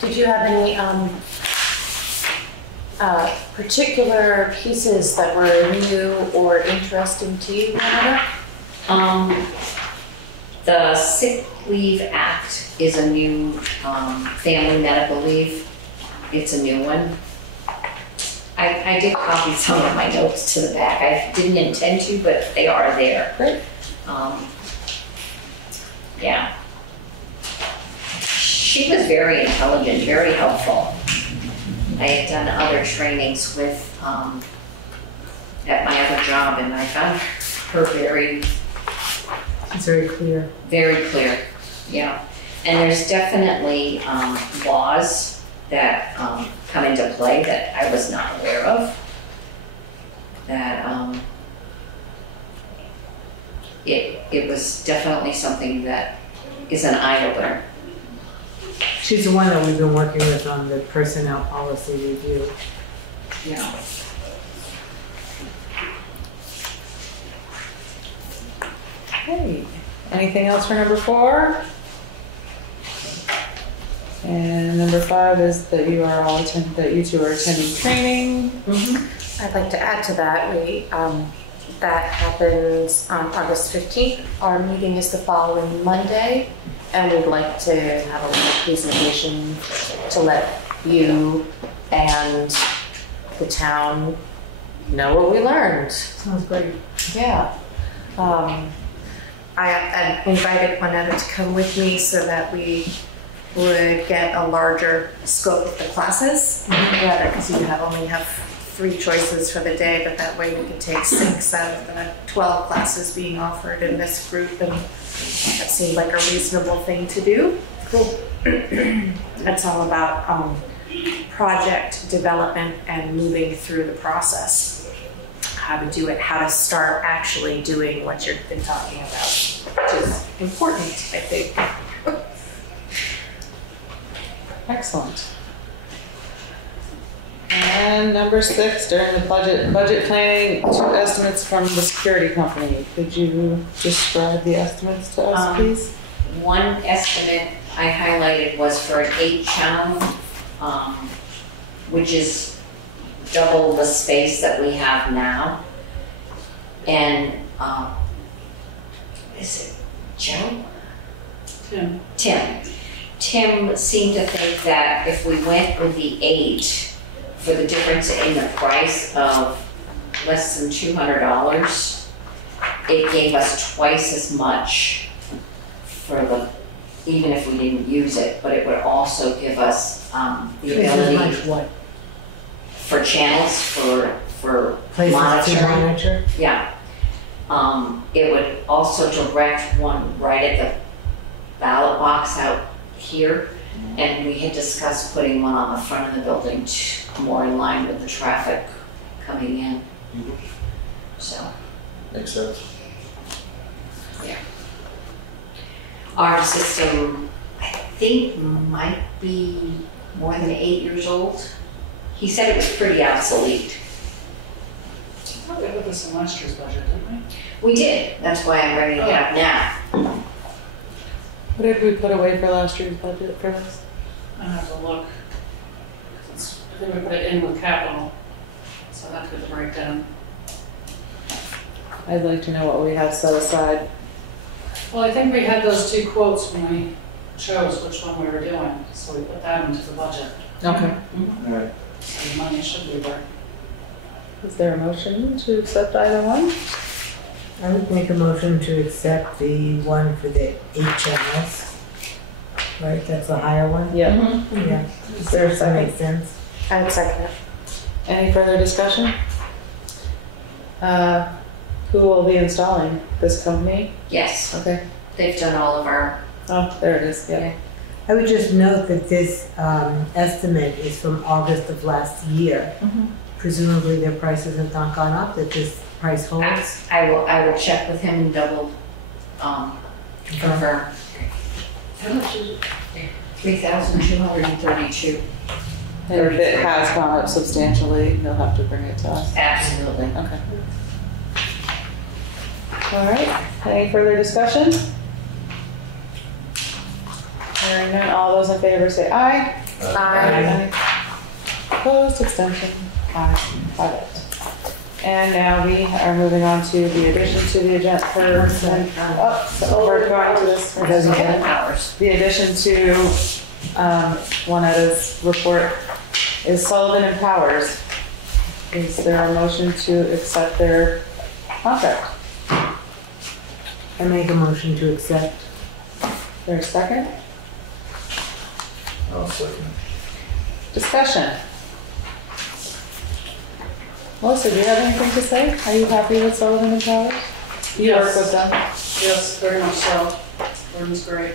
Did you have any particular pieces that were new or interesting to you, Juanetta? The Sick Leave Act is a new family medical leave. It's a new one. I did copy some of my notes to the back. I didn't intend to, but they are there. Great. Yeah. She was very intelligent, very helpful. I had done other trainings with, at my other job, and I found her very It's very clear. Very clear, yeah. And there's definitely laws that come into play that I was not aware of. That it was definitely something that is an eye-opener. She's the one that we've been working with on the personnel policy review. Yeah. Okay, anything else for number 4? And number 5 is that you are all that you two are attending training. I'd like to add to that. That happens on August 15th. Our meeting is the following Monday, and we'd like to have a little presentation to let you and the town know what we learned. Sounds great. Yeah. I invited Juanetta to come with me so that we would get a larger scope of the classes. Yeah, because you only have 3 choices for the day, but that way we could take 6 out of the 12 classes being offered in this group, and that seemed like a reasonable thing to do. Cool. It's all about project development and moving through the process. How to do it, how to start actually doing what you've been talking about, which is important, I think. Excellent. And number 6, during the budget planning, 2 estimates from the security company. Could you describe the estimates to us, please? One estimate I highlighted was for an 8-channel, which is double the space that we have now. And is it Joe? Tim seemed to think that if we went with the 8, for the difference in the price of less than $200, it gave us twice as much for even if we didn't use it, but it would also give us the ability What? for channels, for Places to monitoring. monitor? Yeah. It would also direct one right at the ballot box out here. And we had discussed putting one on the front of the building more in line with the traffic coming in. So Makes sense. our system, I think, might be more than 8 years old. He said it was pretty obsolete. I thought we put this in last year's budget, didn't we? We did. That's why I'm writing it up now. What did we put away for last year's budget for this? I have to look. I think we put it in with capital, so that could break down. I'd like to know what we have set aside. Well, I think we had those 2 quotes when we chose which one we were doing, so we put that into the budget. Okay. Alright. So the money should be there. Is there a motion to accept either one? I would make a motion to accept the one for the HMS. Right, that's the higher one? Yeah. Yeah. Is there a That second? makes sense. I would second it. Any further discussion? Who will be installing this company? Yes, Okay. they've done all of our, Oh, there it is, yeah. I would just note that this estimate is from August of last year. Mhm. Presumably their prices have not gone up, that this price holds. I will check with him and double, confirm. How much is it? 3,232. And if it has gone up substantially, you'll have to bring it to us. Absolutely. Okay. All right, any further discussion? Hearing none, all those in favor say aye. Aye. Opposed, abstention, ayes have it. And now we are moving on to the addition to the agenda for, so we're going to this. Hours. The addition to Juaneta's report is Sullivan and Powers. Is there a motion to accept their contract? I make a motion to accept. Is there a second? I'll second. Discussion. Melissa, do you have anything to say? Are you happy with Sullivan and Powers? You work Yes. with them, Yes, very much so. Gordon's great.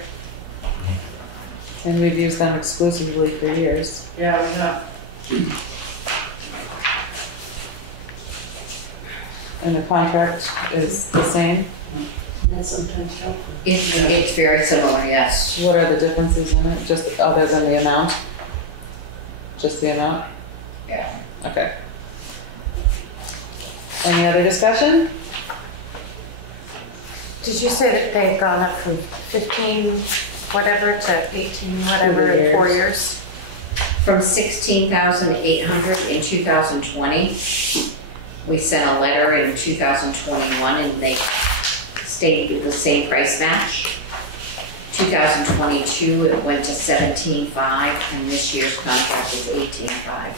and we've used them exclusively for years. Yeah, we have. And the contract is the same. That's sometimes helpful. It's very similar, yes. What are the differences in it, just other than the amount? Just the amount? Yeah. Okay. Any other discussion? Did you say that they've gone up from 15 whatever to 18 whatever in 4 years? From 16,800 in 2020. We sent a letter in 2021 and they stayed with the same price match. 2022, it went to 17.5 and this year's contract is 18.5.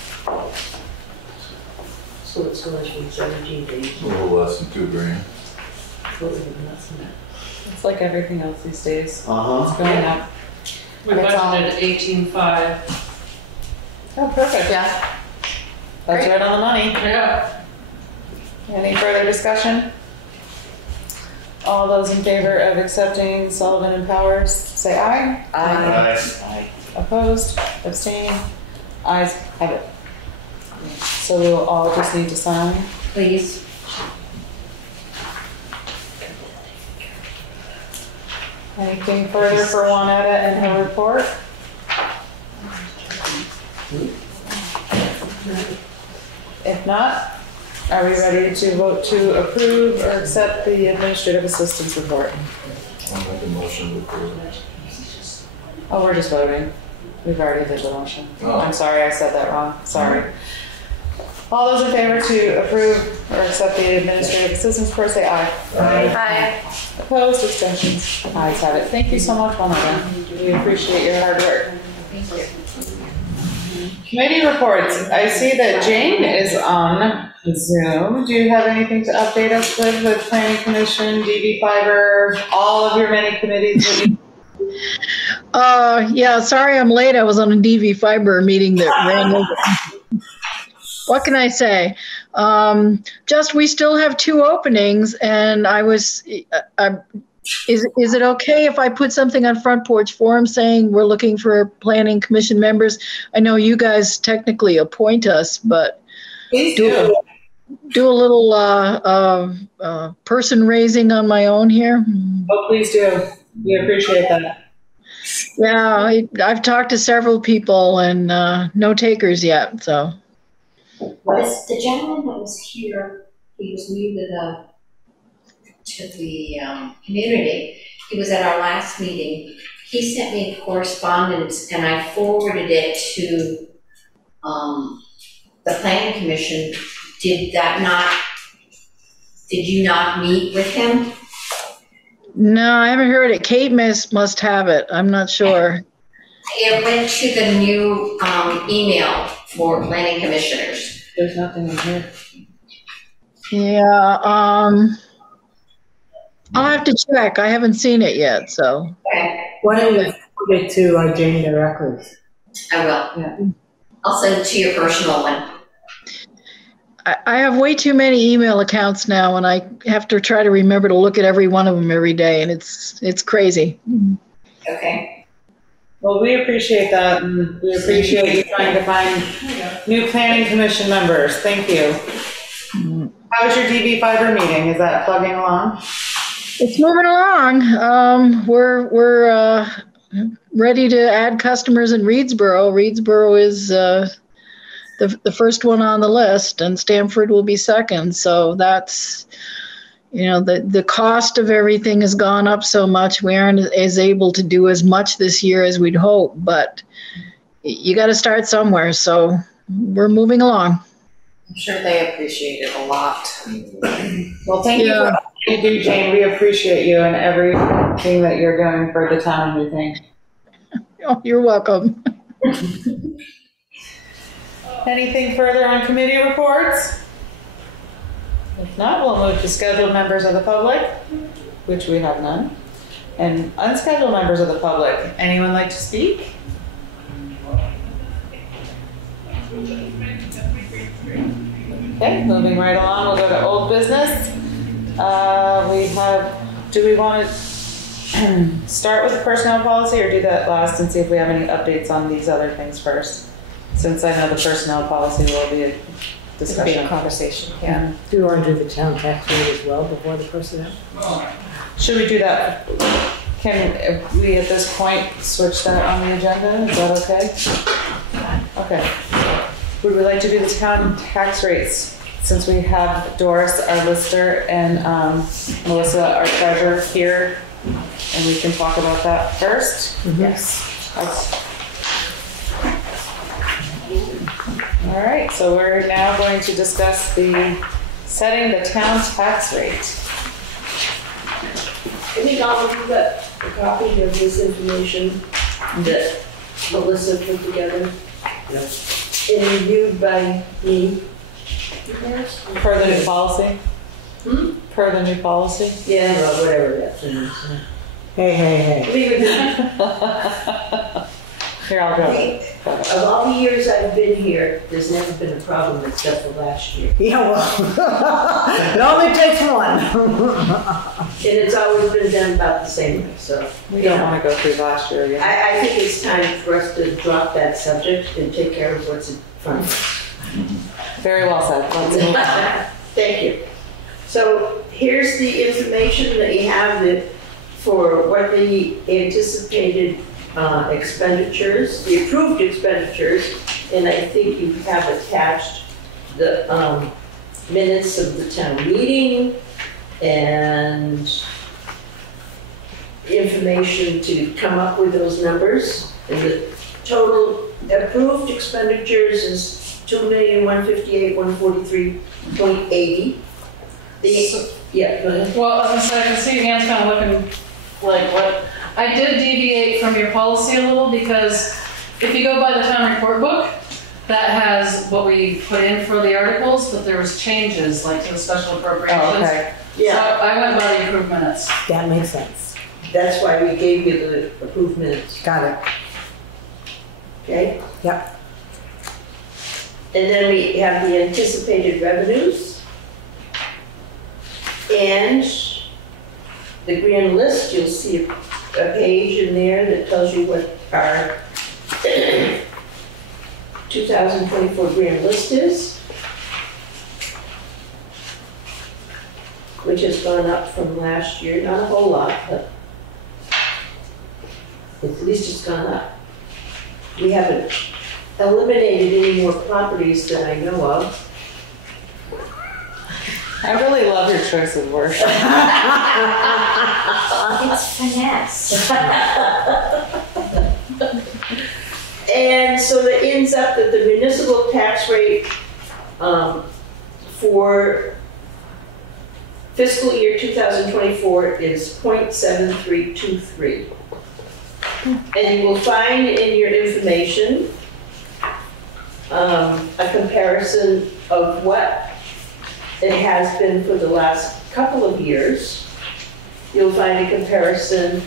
So it's going from 17 to 18. A little less than $2,000. So it's less than that. It's like everything else these days. It's Uh-huh. going up. We That's all. budgeted 18.5. Oh, perfect. Yeah. That's right on the money. Yeah. Any further discussion? All those in favor of accepting Sullivan and Powers, say aye. Aye. Opposed, abstaining, ayes have it. So we will all just need to sign. Please. Anything further for Juanetta and her report? If not, are we ready to vote to approve or accept the administrative assistance report? I'll make a motion to approve. Oh, we're just voting. We've already did the motion. Oh. I'm sorry, I said that wrong. Sorry. All those in favor to approve or accept the administrative assistance report, say aye. Aye. Opposed, abstentions, ayes have it. Thank you so much, Juanetta. We appreciate your hard work. Thank you. Committee reports. I see that Jane is on Zoom. Do you have anything to update us with Planning Commission, DB Fiber, all of your many committees that you? Yeah, sorry I'm late. I was on a DV Fiber meeting that ran over. What can I say? Just we still have 2 openings, and I was. Is it okay if I put something on Front Porch Forum saying we're looking for Planning Commission members? I know you guys technically appoint us, but Please do. do a little person raising on my own here? Oh, please do. We appreciate that. Yeah, I've talked to several people and no takers yet, so. The gentleman that was here, he was new to the community. He was at our last meeting. He sent me correspondence and I forwarded it to the planning commission. Did you not meet with him? No, I haven't heard it. Kate must have it. I'm not sure. It went to the new email for planning commissioners. There's nothing in here. Yeah, I'll have to check. I haven't seen it yet, so. Okay, Why don't you put it to Jane directly? I will. Yeah. I'll send it to your personal one. I have way too many email accounts now, and I have to try to remember to look at every one of them every day, and it's crazy. Okay. Well, we appreciate that, and we appreciate you trying to find new planning commission members. Thank you. How was your DB fiber meeting? Is that plugging along? It's moving along. We're ready to add customers in Reedsboro. Reedsboro is the first one on the list, and Stamford will be second. So that's, the cost of everything has gone up so much. We aren't as able to do as much this year as we'd hope, but you got to start somewhere. So we're moving along. I'm sure they appreciate it a lot. Well, thank you for all you do, Jane. We appreciate you and everything that you're doing for the town and everything. Oh, you're welcome. Anything further on committee reports? If not, we'll move to scheduled members of the public, which we have none, and unscheduled members of the public. Anyone like to speak? Okay, moving right along, we'll go to old business. Do we want to start with the personnel policy or do that last and see if we have any updates on these other things first? Since I know the personnel policy will be a discussion. It'll be a conversation, Yeah. Do you want to do the town tax rate as well before the personnel? Should we do that? Can we at this point switch that on the agenda? Is that okay? Okay. Would we like to do the town tax rates since we have Doris, our lister, and Melissa, our treasurer, here, and we can talk about that first? Mm-hmm. Yes. All right, so we're now going to discuss setting the town tax rate. I think all of you got a copy of this information that Melissa put together and reviewed by me. Per the new policy? Per the new policy? Yeah, well, whatever that thing is. Hey. Leave it there. Here, I'll go. Of all the years I've been here, there's never been a problem except for last year. Yeah, well, it only takes one. And it's always been done about the same way, so. We don't want to go through last year again. I think it's time for us to drop that subject and take care of what's in front of us. Very well said. Let's move on. Thank you. So here's the information that you have for what the anticipated expenditures, the approved expenditures, and I think you have attached the minutes of the town meeting and information to come up with those numbers. And the total approved expenditures is $2,158,143.80. Yeah, go ahead. Well, I was gonna say, I can see Ann's kind of looking like what, I did deviate from your policy a little because if you go by the town report book, that has what we put in for the articles, but there was changes like to the special appropriations. Oh, okay. So I went by the approved minutes. That makes sense. That's why we gave you the approved minutes, Got it. okay? Yep. And then we have the anticipated revenues. And the grand list, you'll see a page in there that tells you what our 2024 grand list is. which has gone up from last year, not a whole lot, but at least it's gone up. We haven't eliminated any more properties that I know of. I really love your choice of words. It's finesse. And so it ends up that the municipal tax rate for fiscal year 2024 is 0.7323. And you will find in your information a comparison of what it has been for the last couple of years. You'll find a comparison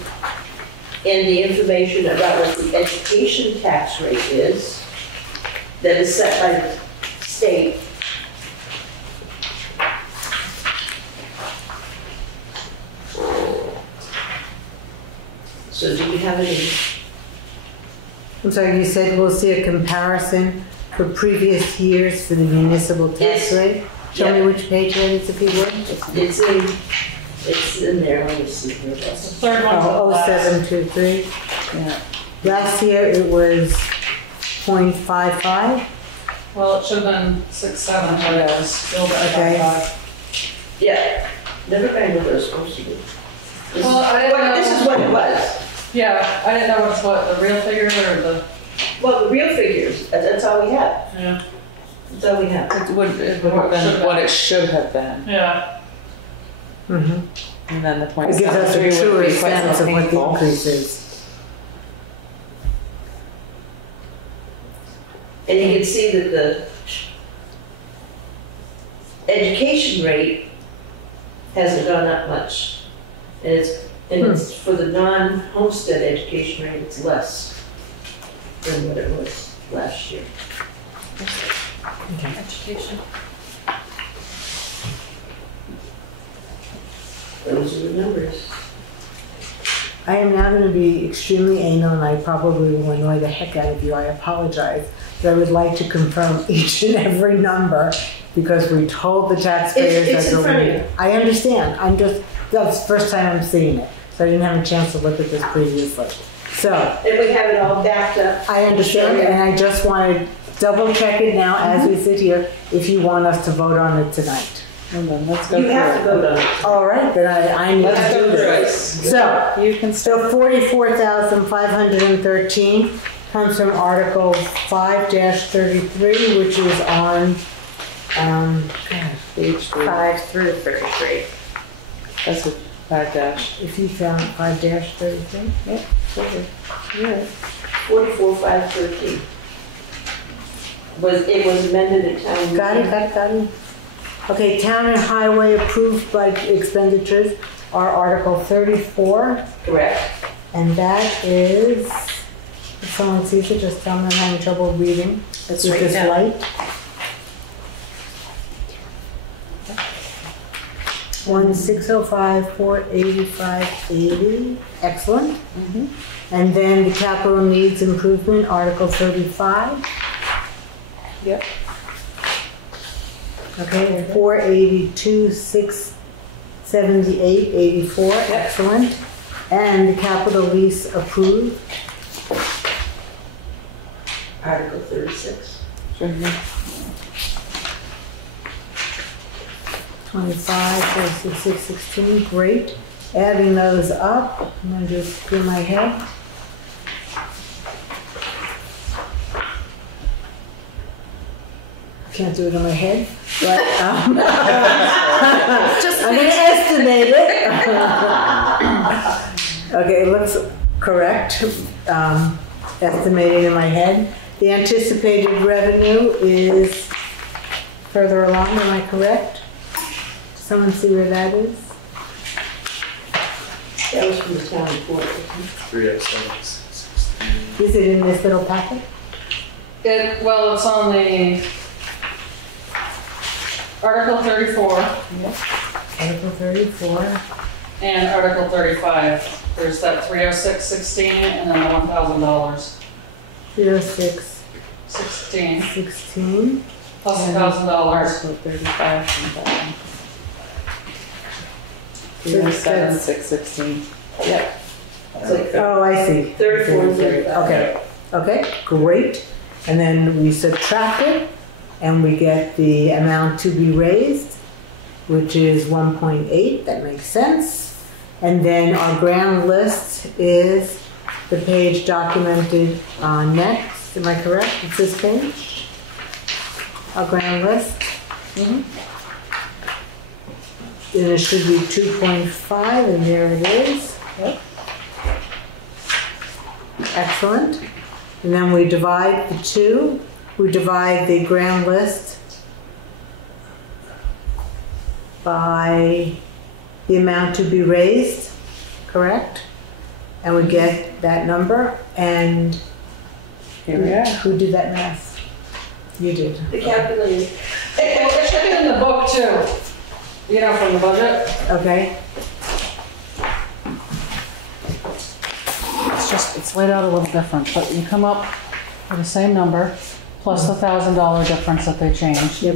in the information about what the education tax rate is that is set by the state. So do you have any? I'm sorry, you said we'll see a comparison for previous years for the municipal tax Yes. rate? Show me which page that is, if you would. It's in there, let me see here. The third one. Oh, 0723. Yeah. Last year it was 0.55. Well, it should have been 6.7, but it was still at Okay. 5. Yeah, never mind what those supposed to be. This Well, I didn't know. this is what it was. Yeah, I didn't know what the real figure or the, Well, the real figures, that's all we have. yeah. That's all we have. It would have been what it should have been. Yeah. Mm-hmm. And then the point It gives us a truer sense of what the painful. increase is. And you can see that the education rate hasn't gone up much. And it's for the non-homestead education rate, it's less than what it was last year. Education. Those are the numbers. I am now going to be extremely anal, and I probably will annoy the heck out of you. I apologize. But I would like to confirm each and every number because we told the taxpayers It's that in front of you. I understand. That's the first time I'm seeing it. So I didn't have a chance to look at this previously. So And we have it all backed up. I understand, and I just want to double check it now as we sit here if you want us to vote on it tonight. And then let's go You through have it. to vote on it. All right, then I need Let's to go do through this. it. So, You can still. so 44,513 comes from Article 5-33, which is on, Page 3. 5 through 33. That's a 5 dash. if you found 5-33. Yep. Okay. Yeah. 44,513. It was amended at town meeting. Got it. Okay, town and highway approved budget expenditures are Article 34, Correct. and that is, if someone sees it, just tell them I'm having trouble reading. That's with right this now. light. 1605, 485.80, excellent. Mhm. And then the capital needs improvement, Article 35. Yep. Okay, 482, 678.84, excellent. And the capital lease approved. Article 36. Sure, yeah. 25, 46, 16, great. Adding those up, I'm gonna just clear my head. Can't do it on my head, but I'm gonna estimate it. Okay, it looks correct. Estimating in my head. The anticipated revenue is further along, am I correct? Someone see where that is? That was from the town report. 307. Is it in this little packet? Well, it's on the Article 34 Article 34. and Article 35. There's that 306.16 and then the $1,000. 306, 16 16. plus $1,000. Article 35 and that one. 37, 616. Yep. Oh, I see. 34 and 35. Okay, great. And then we subtract it, and we get the amount to be raised, which is 1.8, that makes sense. And then our ground list is the page documented next, am I correct? It's this page? Our ground list? Mhm. Then it should be 2.5, and there it is. Yep. Excellent. And then we divide the two. We divide the ground list by the amount to be raised, correct? And we get that number, and Here we are. who did that math? You did. The calculator. It should be in the book too, you know, from the budget. Okay. It's laid out a little different, but you come up with the same number, plus the $1,000 difference that they changed. Yep.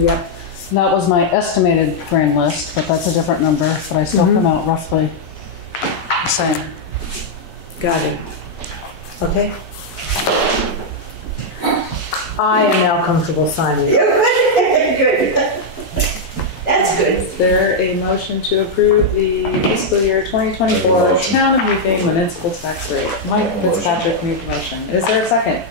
And that was my estimated grand list, but that's a different number, but I still come out roughly the same. Got it. Okay. I am now comfortable signing it. Good. That's good. Is there a motion to approve the fiscal year 2024 Town of Newfane municipal tax rate? Mike Fitzpatrick made the motion. Is there a second?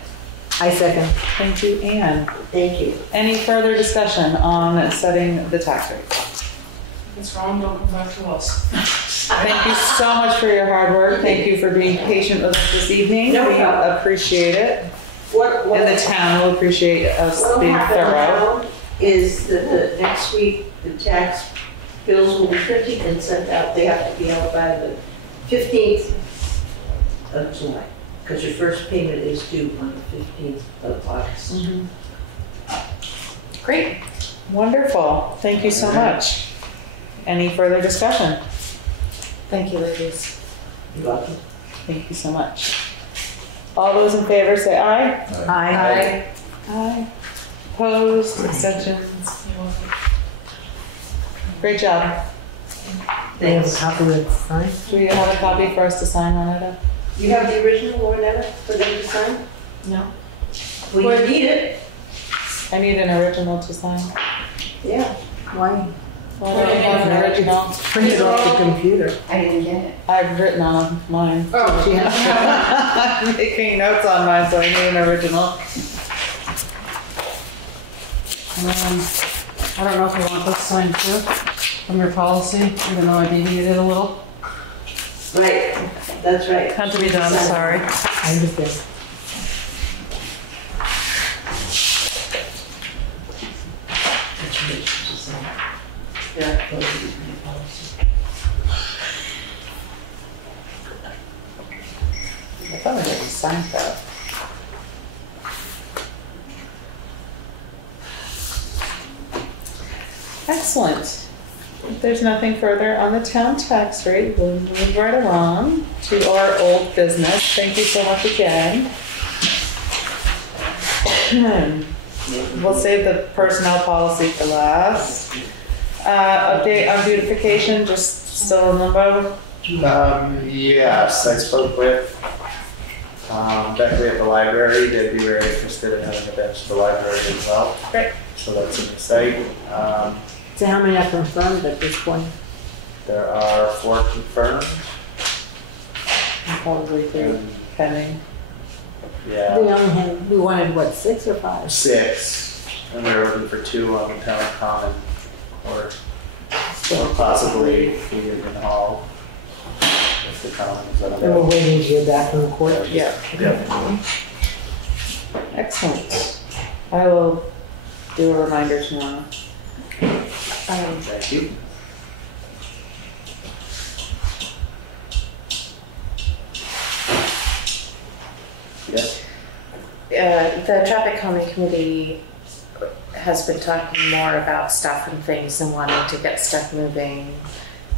I second. Thank you, Anne. Thank you. Any further discussion on setting the tax rate? If it's wrong, don't come back to us. Thank you so much for your hard work. Thank you for being patient with us this evening. No We problem. appreciate it. What And the town will appreciate us what'll being happen thorough. now is that the next week, the tax bills will be printed and sent out. They have to be out by the 15th of July, because your first payment is due on the 15th of August. Great. Wonderful. Thank you so much. Any further discussion? Thank you, ladies. You're welcome. Thank you so much. All those in favor say aye. Aye. Aye. Opposed, abstentions. Great job. They have a copy of the sign. Do you have a copy for us to sign, Juanita? You have the original or whatever for them to sign? No. Well, you need it. I need an original to sign. Yeah. Why? Well, I don't have an original. Print it off the computer. I didn't get it. I've written on mine. Oh, She has to- I'm making notes on mine, so I need an original. I don't know if you want this signed too, from your policy, even though I deviated a little. Right, that's right. Had to be done, sorry. I understand. I thought I already signed that. Excellent. If there's nothing further on the town tax rate, we'll move right along to our old business. Thank you so much again. We'll save the personnel policy for last. Update on beautification, just still in limbo? Yes, I spoke with Beckley at the library. They'd be very interested in having a bench at the library as well. Great. So that's in the site. So how many are confirmed at this point? There are 4 confirmed. Probably 3 pending. Yeah, We only had, we wanted what, 6 or 5? 6. And we're looking for 2 on the town common, or possibly Union Hall. If the common is And we're available. waiting to hear back from the court. Yeah. Yeah. Excellent. I will do a reminder tomorrow. Thank you. Yes. The traffic calming committee has been talking more about stuff and things and wanting to get stuff moving.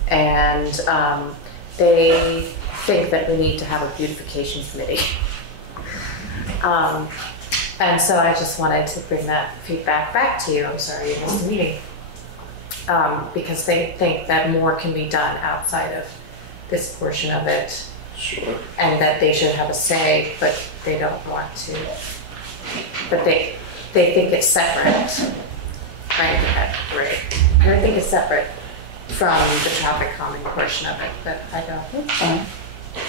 And they think that we need to have a beautification committee. And so I just wanted to bring that feedback back to you. I'm sorry you missed the meeting. because they think that more can be done outside of this portion of it. Sure. And that they should have a say, but they don't want to. But they think it's separate. Right. I think it's separate from the traffic calming portion of it, but I don't. Fine.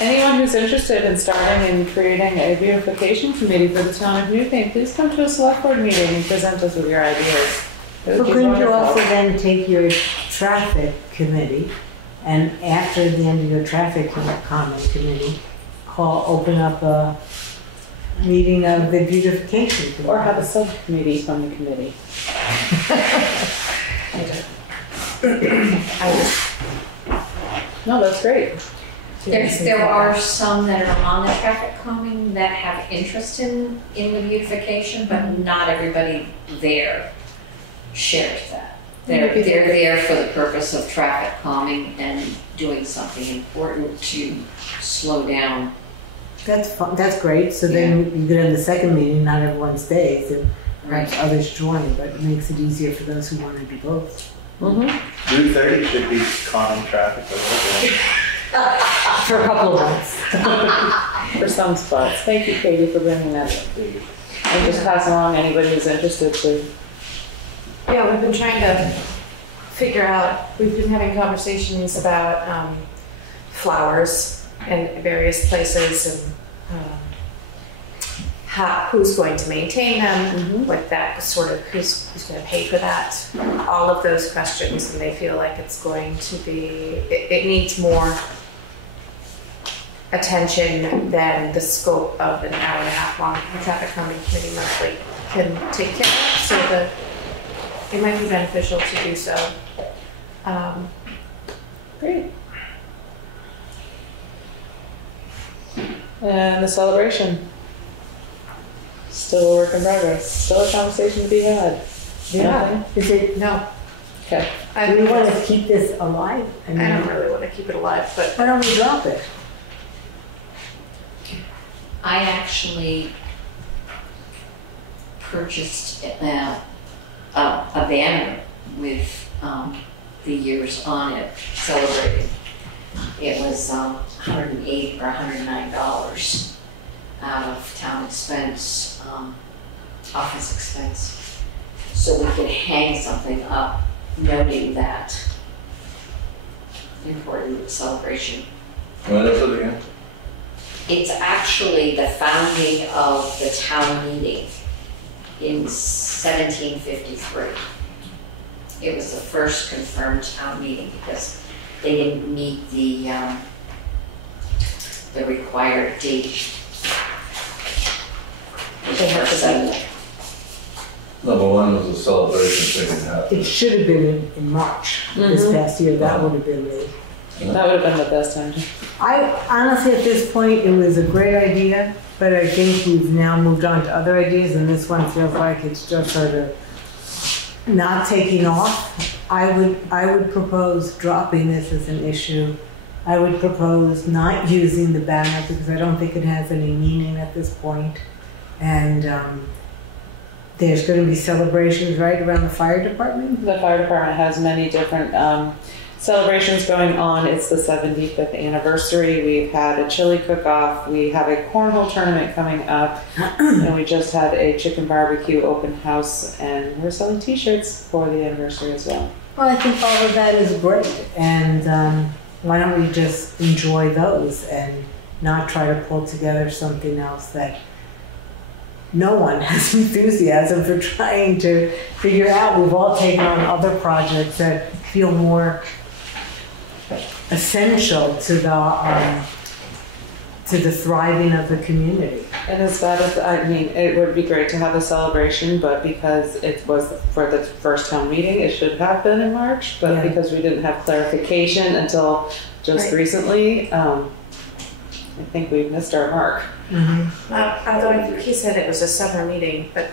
Anyone who's interested in starting and creating a beautification committee for the town of Newfane, please come to a select board meeting and present us with your ideas. It would But be couldn't you wonderful. also then take your traffic committee and after the end of your traffic comment committee, open up a meeting of the beautification committee? Or have a subcommittee from the committee. No, that's great. There are some that are on the traffic calming that have interest in the beautification, but not everybody there shares that. They're there for the purpose of traffic calming and doing something important to slow down. That's fun. That's great. So then you get in the second meeting, not everyone stays, and perhaps others join, but it makes it easier for those who want to do both. Mm-hmm. Route 30 should be calming traffic a little bit. For a couple of months. For some spots. Thank you, Katie, for bringing that up. And just pass along anybody who's interested to. Yeah, we've been trying to figure out, we've been having conversations about flowers in various places and who's going to maintain them, what that sort of, who's going to pay for that, all of those questions, and they feel like it's going to be, it needs more attention than the scope of an hour and a half long traffic calming committee monthly can take care of, so that it might be beneficial to do so. Great. And the celebration. Still a work in progress. Still a conversation to be had. Yeah. Is it? No. Okay. Do we want to keep this alive? I don't really want to keep it alive, but Why don't we drop it? I actually purchased a banner with the years on it celebrating. It was $108 or $109 out of town expense, office expense. So we could hang something up noting that important celebration. When is it again? It's actually the founding of the town meeting in 1753. It was the first confirmed town meeting because they didn't meet the required date. They have to be. No, but when was the celebration thing happen? It should have been in March this past year. That would have been the. That would have been the best time to. I honestly, at this point, it was a great idea, but I think we've now moved on to other ideas, and this one feels like it's just sort of not taking off. I would propose dropping this as an issue. I would propose not using the banner because I don't think it has any meaning at this point. And there's going to be celebrations right around the fire department. The fire department has many different celebrations going on. It's the 75th anniversary. We've had a chili cook-off. We have a cornhole tournament coming up. And we just had a chicken barbecue open house. And we're selling t-shirts for the anniversary as well. Well, I think all of that is great. And why don't we just enjoy those and not try to pull together something else that no one has enthusiasm for trying to figure out. We've all taken on other projects that feel more essential to the thriving of the community. And as bad as, I mean, it would be great to have a celebration, but because it was for the first town meeting, it should have been in March, but because we didn't have clarification until just recently, I think we've missed our mark. Although I think he said it was a summer meeting, but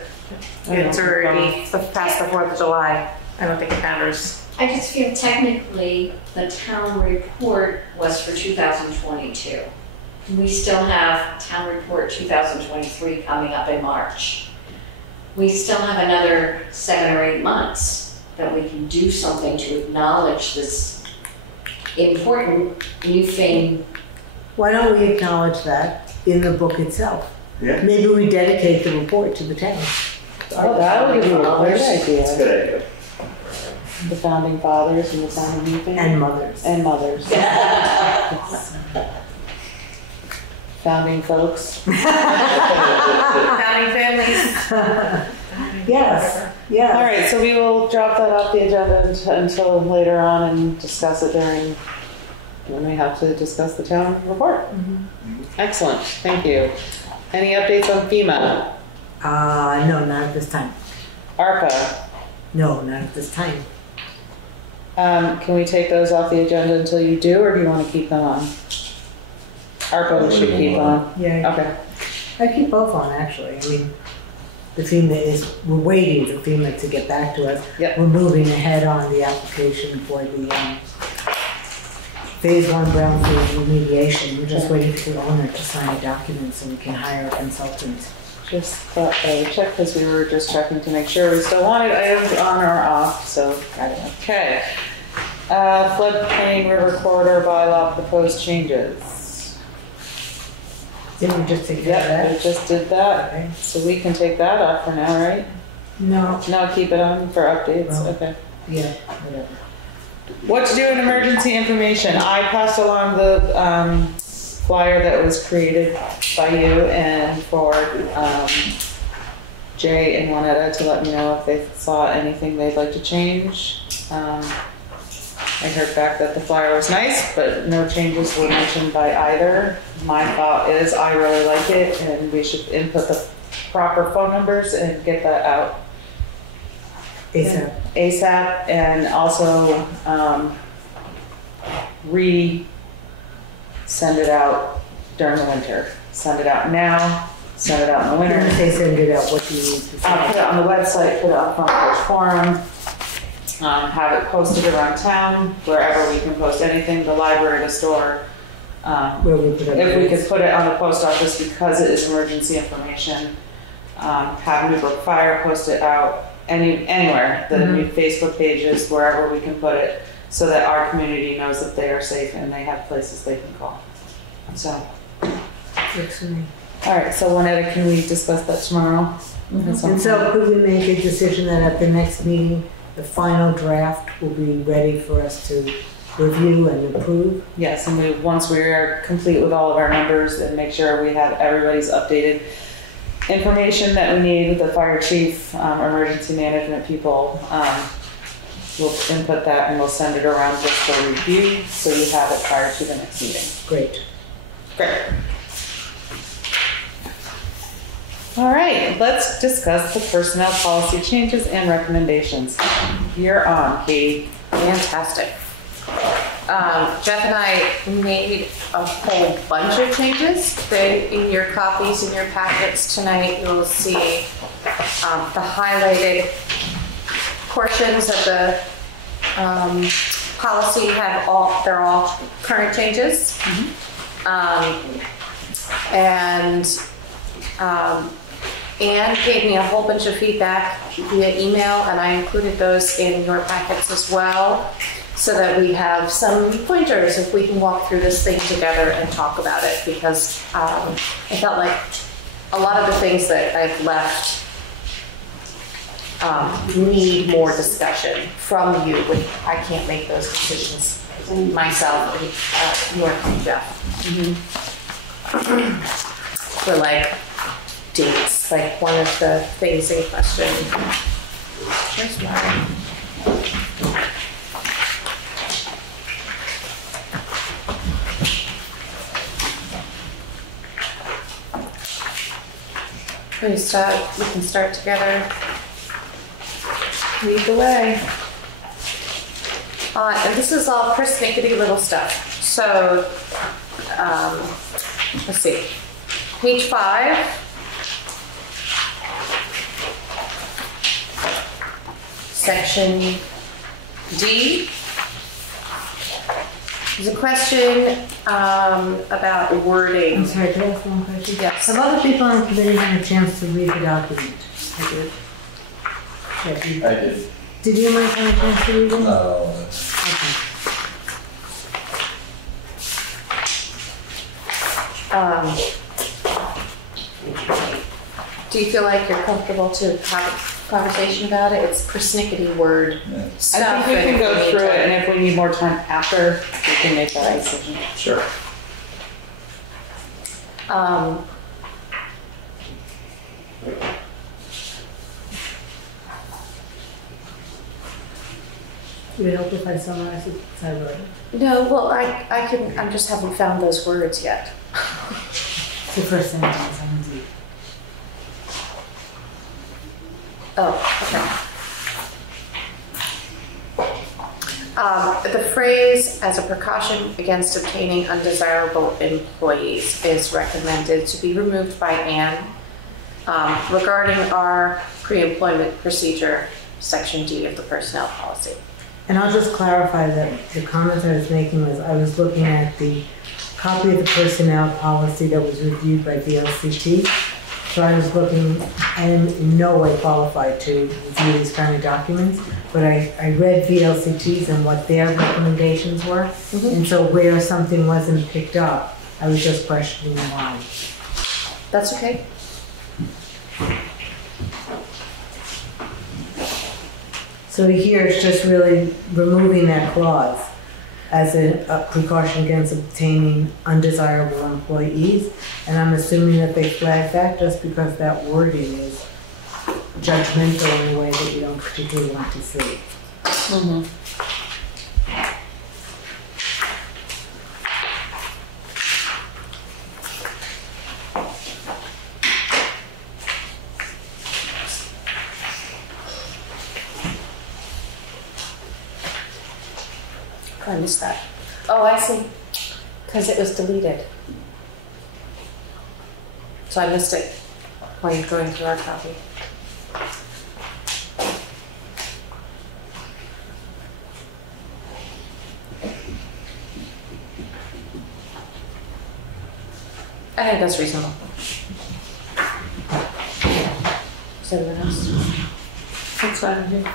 it's already past the 4th of July. I don't think it matters. I just feel technically the town report was for 2022. We still have town report 2023 coming up in March. We still have another 7 or 8 months that we can do something to acknowledge this important Newfane. Why don't we acknowledge that in the book itself? Yeah. Maybe we dedicate the report to the town. Oh, that would be a great That's a idea. good idea. The founding fathers and the town of Newfane. And mothers. And mothers. Founding folks. Founding families. Yes, All yes. right, so we will drop that off the agenda until later on and discuss it when we have to discuss the town report. Excellent, thank you. Any updates on FEMA? No, not at this time. ARPA? No, not at this time. Can we take those off the agenda until you do, or do you want to keep them on? ARPA we should keep on. Yeah, Okay. I keep both on, actually. I mean, the FEMA we're waiting for FEMA to get back to us. Yep. We're moving ahead on the application for the Phase 1 brownfield remediation. We're just waiting for the owner to sign a document so we can hire a consultant. Just thought I would check because we were just checking to make sure we still wanted items on or off, so, okay. Floodplain river corridor bylaw proposed changes. Didn't we just take care of Yep, that? we just did that. Okay. So we can take that off for now, right? No, No, keep it on for updates, No. okay. yeah, whatever. What to do in emergency information? I passed along the flyer that was created by you and for Jay and Juanetta to let me know if they saw anything they'd like to change. I heard back that the flyer was nice, but no changes were mentioned by either. My thought is I really like it and we should input the proper phone numbers and get that out ASAP. ASAP, and also send it out during the winter. Send it out now, send it out in the winter. When they send it out, what do you need to I'll say? put it on the website, put it on Front Porch Forum, have it posted around town, wherever we can post anything, the library, the store. Where we put it? If we could put it on the post office because it is emergency information, have Newbrook Fire post it out anywhere, the new Facebook pages, wherever we can put it, so that our community knows that they are safe and they have places they can call. So, Works for me. all right, so Juanetta, can we discuss that tomorrow? And so could we make a decision that at the next meeting, the final draft will be ready for us to review and approve? Yes, and once we are complete with all of our numbers and make sure we have everybody's updated information that we need with the fire chief, emergency management people, we'll input that and we'll send it around just for review, so you have it prior to the next meeting. Great. Great. All right, let's discuss the personnel policy changes and recommendations. You're on, Katie. Fantastic. Jeff and I made a whole bunch of changes. In your copies, in your packets tonight, you'll see the highlighted portions of the policy they're all current changes. Anne gave me a whole bunch of feedback via email, and I included those in your packets as well, so that we have some pointers if we can walk through this thing together and talk about it, because I felt like a lot of the things that I've left need more discussion from you. I can't make those decisions myself, nor can Jeff. For like dates, like one of the things in question. Where's mine? We can start together. Lead the way. And this is all persnickety little stuff. So, let's see. Page 5. Section D. There's a question about wording. I'm sorry, can I ask one question? Yes. Have other people on the committee had a chance to read the document? I did. I did. Did you mind coming to read them? No. Do you feel like you're comfortable to have a conversation about it? It's persnickety word stuff. I think we can and go need through to- it, and if we need more time after, we can make that decision. Sure. Would it help if I summarize it? Sorry, Lord. No, well, I just haven't found those words yet. It's the first sentence, I'm deep. Oh, okay. The phrase, as a precaution against obtaining undesirable employees, is recommended to be removed by Anne regarding our pre-employment procedure, section D of the personnel policy. And I'll just clarify that the comment I was making was I was looking at the copy of the personnel policy that was reviewed by VLCT. So I was looking, I am in no way qualified to review these kind of documents, but I read VLCTs and what their recommendations were. And so where something wasn't picked up, I was just questioning why. That's okay. So here it's just really removing that clause as a precaution against obtaining undesirable employees. And I'm assuming that they flagged that just because that wording is judgmental in a way that you don't particularly want to see. I missed that. Oh, I see. Because it was deleted. So I missed it when you're going through our copy. I think that's reasonable. Is everyone else? That's fine, yeah.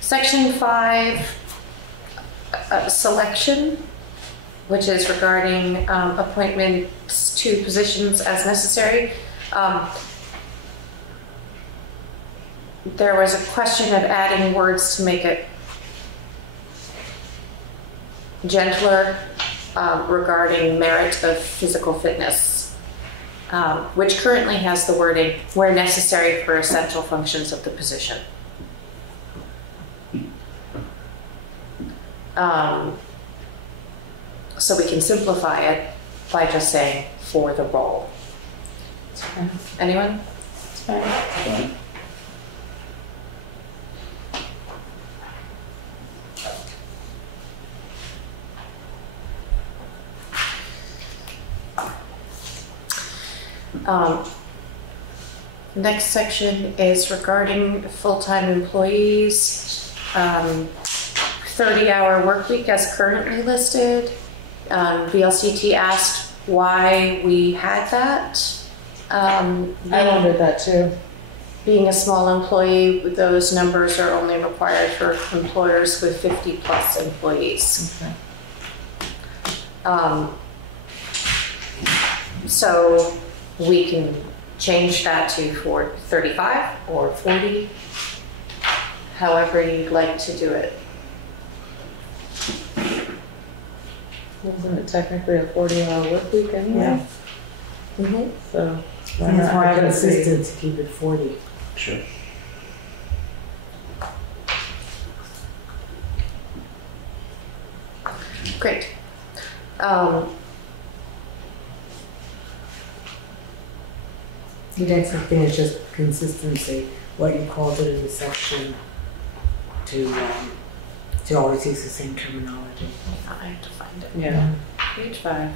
Section 5, selection, which is regarding appointments to positions as necessary. There was a question of adding words to make it gentler regarding merit of physical fitness, which currently has the wording where necessary for essential functions of the position. So we can simplify it by just saying for the role. Anyone? It's fine. Next section is regarding full-time employees. 30-hour work week as currently listed. VLCT asked why we had that. I wondered that too. Being a small employee, those numbers are only required for employers with 50 plus employees. Okay. So we can change that to 35 or 40, however you'd like to do it. Wasn't it technically a 40-hour work week anyway? Yeah. So I think it's more consistent to keep it 40. Sure. Great. The next thing is just consistency, what you called it in the section to always use the same terminology. I have to find it. Yeah. Page 5.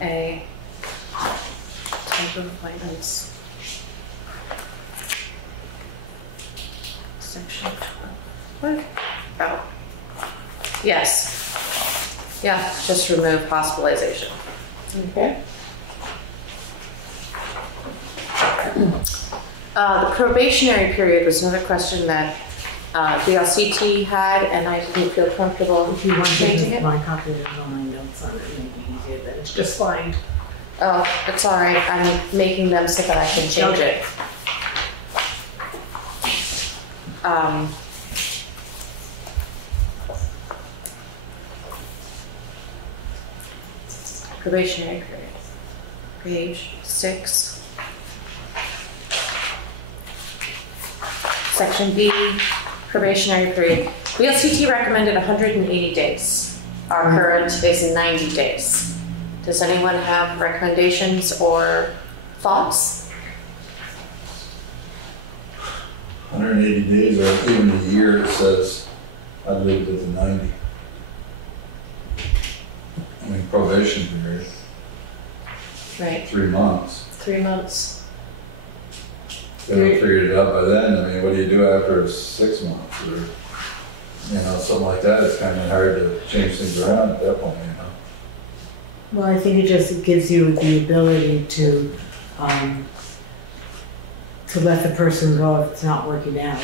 A type of appointments. Section 12. What? Oh. Yes. Yeah, just remove hospitalization. Okay. The probationary period was another question that the LCT had, and I didn't feel comfortable If you want to changing take it. my copy of all my notes on it, make it easier, then it's just fine. Oh, it's all right, I'm making them so that I can change it. Probationary period, page 6. Section B, probationary period. VLCT recommended 180 days. Our current is 90 days. Does anyone have recommendations or thoughts? 180 days or even a year, it says, I believe it's 90. I mean, probation period, Right, 3 months. 3 months. If they haven't figured it out by then, I mean, what do you do after 6 months or, you know, something like that? It's kind of hard to change things around at that point, you know? Well, I think it just gives you the ability to let the person go if it's not working out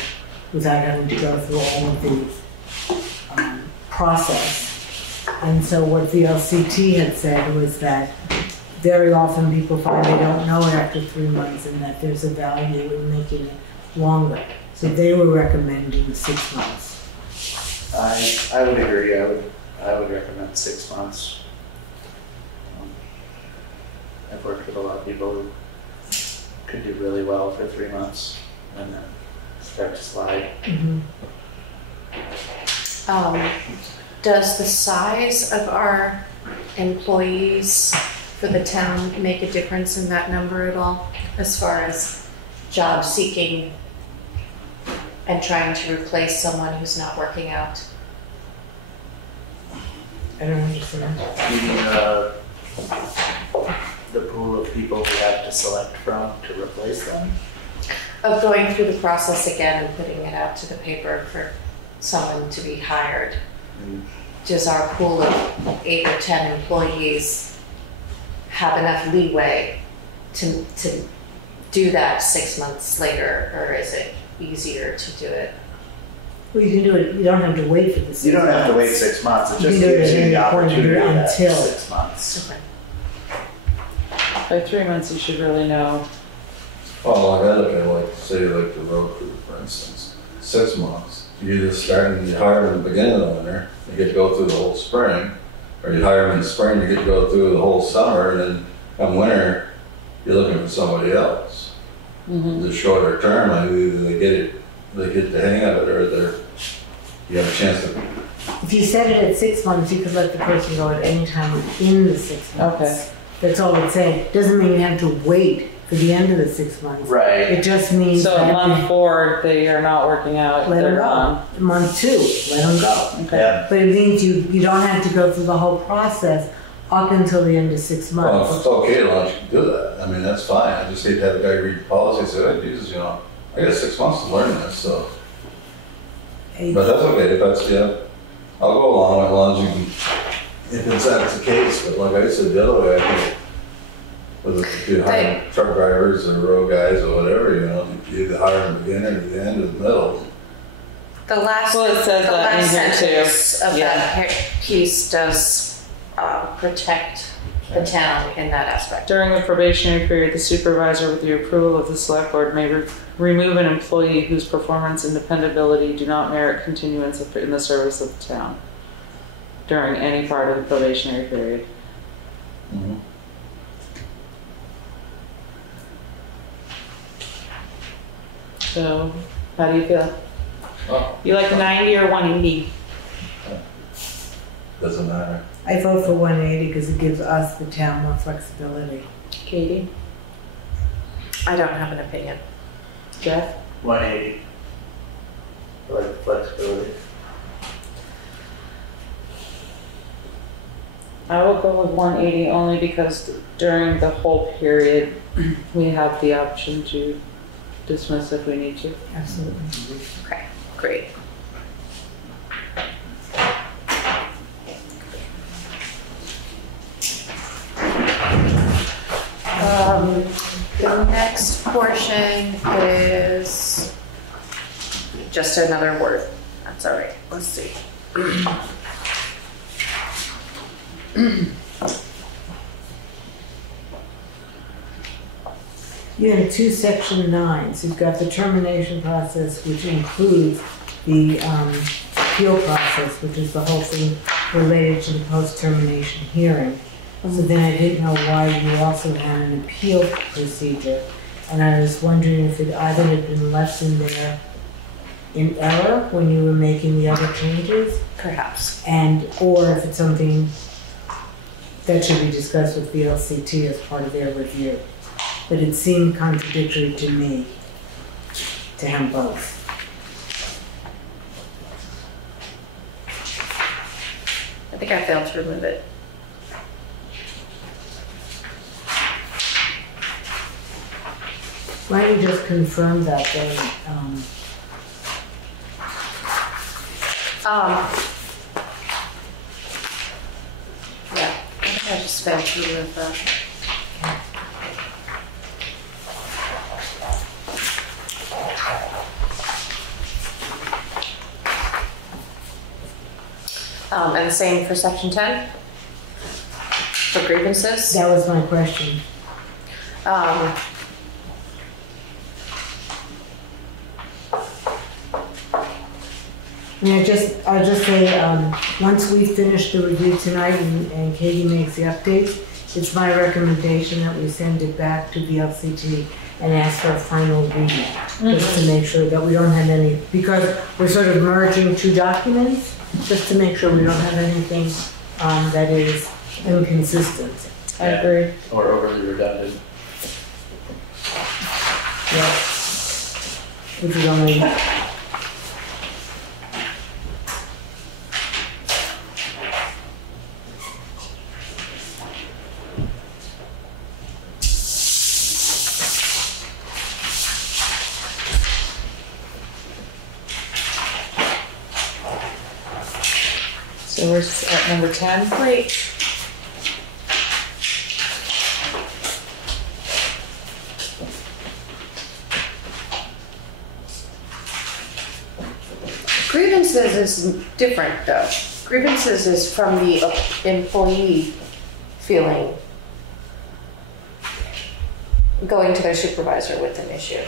without having to go through all of the process. And so what the LCT had said was that very often people find they don't know after 3 months and that there's a value in making it longer. So they were recommending 6 months. I would agree, I would recommend 6 months. I've worked with a lot of people who could do really well for 3 months and then start to slide. Does the size of our employees for the town make a difference in that number at all? As far as job seeking and trying to replace someone who's not working out? I don't understand. You mean the pool of people we have to select from to replace them? Of going through the process again and putting it out to the paper for someone to be hired. Does our pool of 8 or 10 employees have enough leeway to do that 6 months later, or is it easier to do it? Well, you can do it, you don't have to wait for the 6 months. You don't have to wait 6 months, it You just can do it gives at you the any point opportunity at until. 6 months. Okay. By 3 months, you should really know. Well, like I look at, like, say, like the road crew, for instance, 6 months. You either start and you hire them at the beginning of the winter, you get to go through the whole spring, or you hire them in the spring, you get to go through the whole summer, and then come winter, you're looking for somebody else. The shorter term, like either they get the hang of it, or you have a chance to. If you set it at 6 months, you could let the person go at any time within the 6 months. Okay. That's all it's saying. Doesn't mean you have to wait for the end of the 6 months. Right. It just means So that month 4, they are not working out, let them they're go. gone. Month 2, let them go. Okay. Yeah. But it means you don't have to go through the whole process up until the end of 6 Well, if months. it's okay, as long as you can do that. I mean, that's fine. I just hate to have a guy read the policy and say, oh, Jesus, you know, I got 6 months to learn this, so. But that's okay, if that's, yeah, I'll go along as long as you can, if that's the case. But like I said, the other way, I think, whether if you hire truck drivers or road guys or whatever, you know, you either hire them at the beginning or the end or the middle. The last, Well, it says the that in last here too. sentence of Yeah. that piece does protect the town in that aspect. During the probationary period, the supervisor, with the approval of the select board, may remove an employee whose performance and dependability do not merit continuance in the service of the town during any part of the probationary period. So, how do you feel? Oh, You like 90 or 180? doesn't matter. I vote for 180 because it gives us, the town, more flexibility. Katie? I don't have an opinion. Jeff? 180. I like the flexibility. I will go with 180 only because during the whole period, we have the option to dismiss if we need to. Absolutely. Okay, great. The next portion is just another word. That's all right. Let's see. You have two section 9s. You've got the termination process, which includes the appeal process, which is the whole thing related to the post-termination hearing. So then I didn't know why you also had an appeal procedure. And I was wondering if it either had been left in there in error when you were making the other changes, Perhaps. or if it's something that should be discussed with VLCT as part of their review. But it seemed contradictory to me to have both. I think I failed to remove it. Why don't you just confirm that then? Yeah, I think I just failed to remove that. And the same for section 10? For grievances? That was my question. I'll just say, once we finish the review tonight and Katie makes the updates, it's my recommendation that we send it back to VLCT and ask for a final reading, just to make sure that we don't have any, because we're sort of merging two documents, just to make sure we don't have anything that is inconsistent. I agree. Or overly redundant. Yeah. Which is only. So we're at number 10. Great. Grievances is different though. Grievances is from the employee feeling, going to their supervisor with an issue.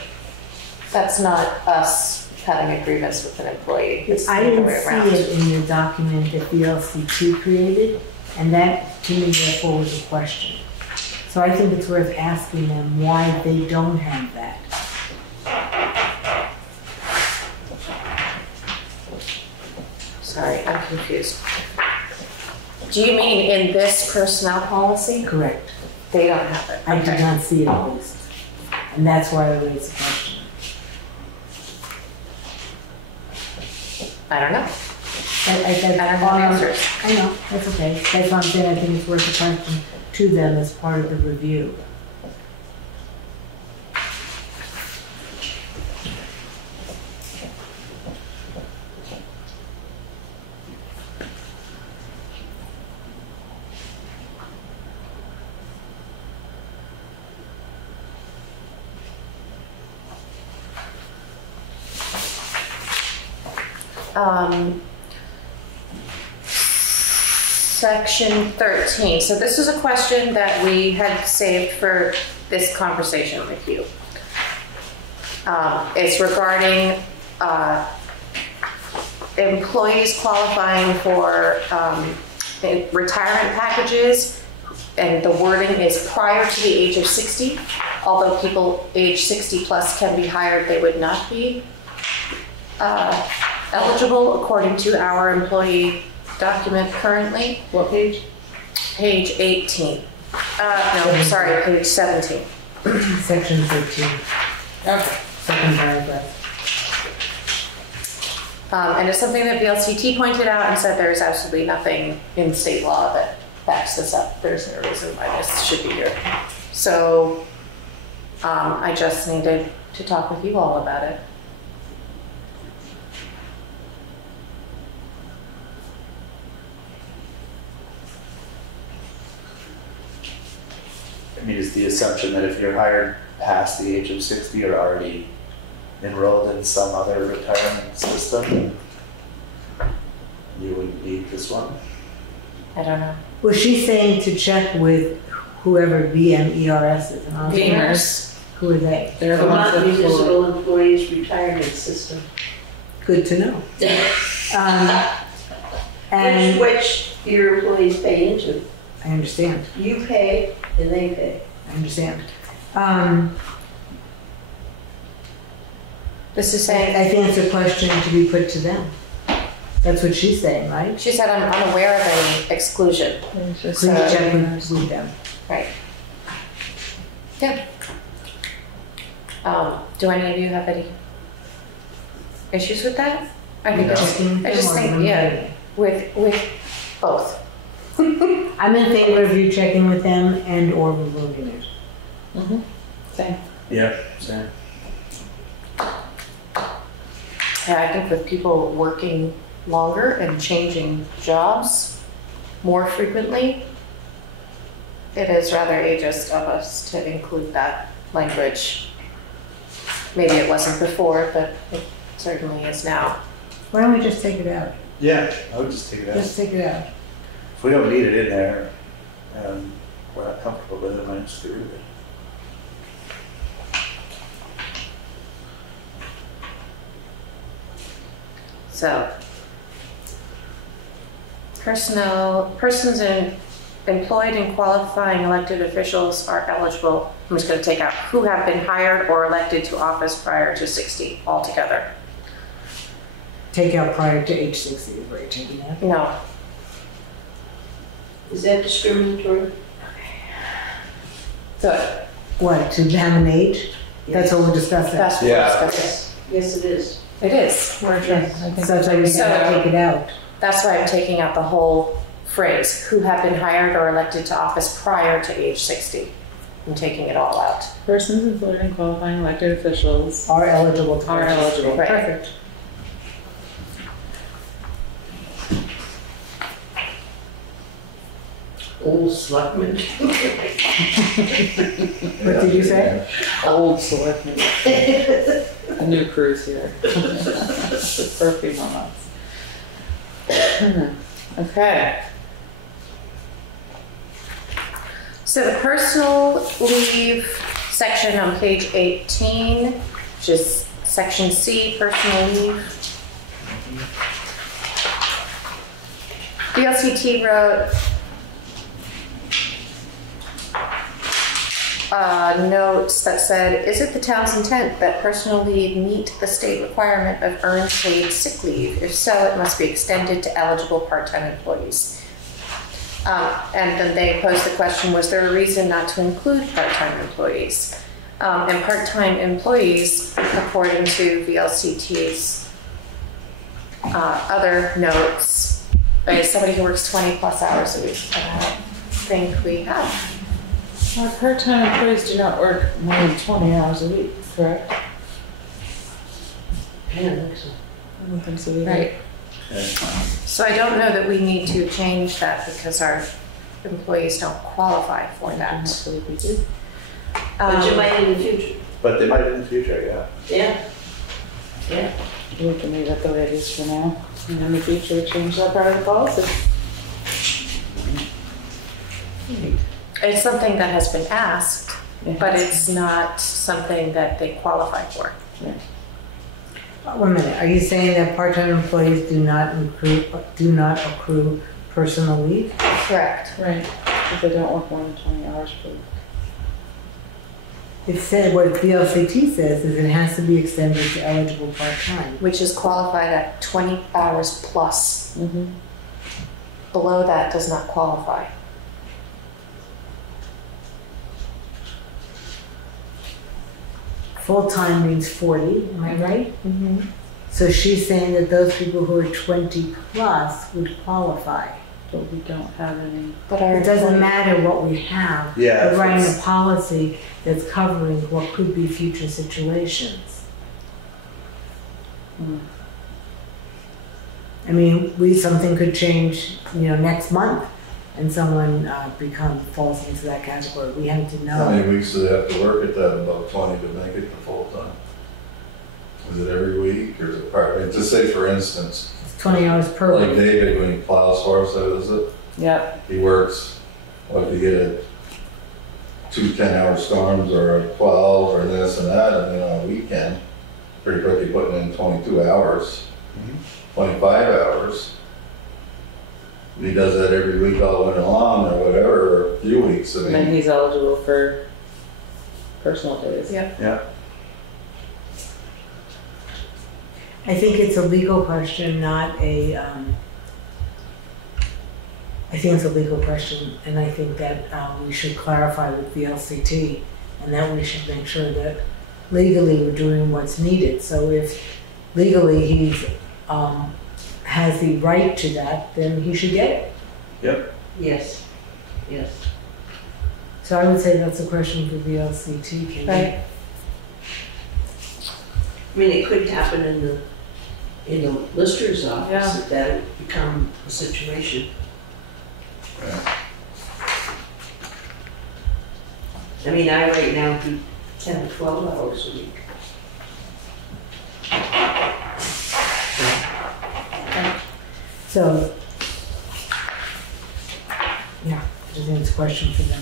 That's not us having a grievance with an employee. It's I the other didn't way see around. it in the document that VLCT created, and that to me therefore was a question. So I think it's worth asking them why they don't have that. Sorry, I'm confused. Do you mean in this personnel policy? Correct. They don't have it. I did Okay. not see it at least. And that's why I raised the question. I don't know. I don't have answers. I know, that's okay. That's why I'm saying I think it's worth a question to them as part of the review. Section 13. So this is a question that we had saved for this conversation with you. It's regarding employees qualifying for retirement packages, and the wording is prior to the age of 60. Although people age 60 plus can be hired, they would not be eligible according to our employee document currently. What page? Page 18. No, sorry, page 17. Section 13, Okay. second paragraph. And it's something that VLCT pointed out and said there's absolutely nothing in state law that backs this up. There's no reason why this should be here. So I just needed to talk with you all about it. I mean, is the assumption that if you're hired past the age of 60, you're already enrolled in some other retirement system, you wouldn't need this one? I don't know. Well, she's saying to check with whoever BMERS is. Gamers. Who are they? They're the ones Vermont that Municipal Employees Retirement System, Good to know. And which your employees pay into. I understand. You pay and they pay. I understand. This is saying, I think it's a question to be put to them. That's what she's saying, right? she said, I'm unaware of any exclusion. Please check with them. Right. Yeah. Do any of you have any issues with that? I think it's, I just think, yeah, with both. I'm in favor of you checking with them and or removing it. Same. Yeah, same. Yeah, I think with people working longer and changing jobs more frequently, it is rather ageist of us to include that language. Maybe it wasn't before, but it certainly is now. Why don't we just take it out? Yeah, I would just take it out. Just take it out. If we don't need it in there, we're not comfortable with it, I might just get rid of it. So, persons employed in qualifying elected officials are eligible. I'm just going to take out who have been hired or elected to office prior to 60 altogether. Take out prior to age 60, is what you're taking out? No. Is that discriminatory? Good. What, to have an age? That's what we're discussing. That's what Yeah. we're discussing. Yes, it is. It is. We're Yes. So that's why we gotta take it out. That's why I'm taking out the whole phrase, who have been hired or elected to office prior to age 60. I'm taking it all out. Persons employed in qualifying elected officials Are eligible to are purchase. eligible. Right. Perfect. Old selectmen. What did you say? Old selectmen. A new cruise here. For a few more months. Okay. So the personal leave section on page 18, which is section C, personal leave. VLCT wrote notes that said, is it the town's intent that personal leave meet the state requirement of earned paid sick leave? If so, it must be extended to eligible part-time employees. And then they posed the question, was there a reason not to include part-time employees? And part-time employees, according to VLCT's other notes, is somebody who works 20 plus hours a week. I don't think we have. Our part-time employees do not work more than 20 hours a week, correct? Yeah, I think so. I don't think so either. Right. So I don't know that we need to change that because our employees don't qualify for I that. don't believe we do. But you might in the future. But they might in the future, yeah. Yeah. Yeah. We can leave it the way it is for now. And in the future, change that part of the policy. It's something that has been asked, Yeah. but it's not something that they qualify for. Wait a minute, are you saying that part-time employees do not accrue personal leave? Correct. Right, if they don't work more than 20 hours per week. It said, what VLCT says is it has to be extended to eligible part-time. Which is qualified at 20 hours plus. Mm-hmm. Below that does not qualify. Full-time means 40, am I right? Mm-hmm. So she's saying that those people who are 20 plus would qualify. But we don't have any. But our It doesn't employees- matter what we have. Yeah, We're writing a it's- policy that's covering what could be future situations. Mm. I mean, something could change, next month, and someone falls into that category, we have to How know. many weeks do they have to work at that, about 20 to make it to full time? Is it every week or is it part, just say for instance, It's 20 hours per like week. David, when he plows for us, that is it, Yep, he works, like you get two 10-hour storms or a 12 or this and that, and then on a weekend, pretty quickly putting in 22 hours, 25 hours. If he does that every week all winter long or whatever, or a few weeks, I and then mean, he's eligible for personal days. Yeah. I think it's a legal question, not a, I think it's a legal question, and I think that we should clarify with the LCT, and that we should make sure that legally we're doing what's needed. So if legally he's has the right to that, then he should get it. Yes, yes. So I would say that's a question for the LCT, can Right. I mean, it could happen in the lister's office, Yeah. if that would become a situation. I mean, I right now do 10 to 12 hours a week. So, yeah, I think it's a question for them.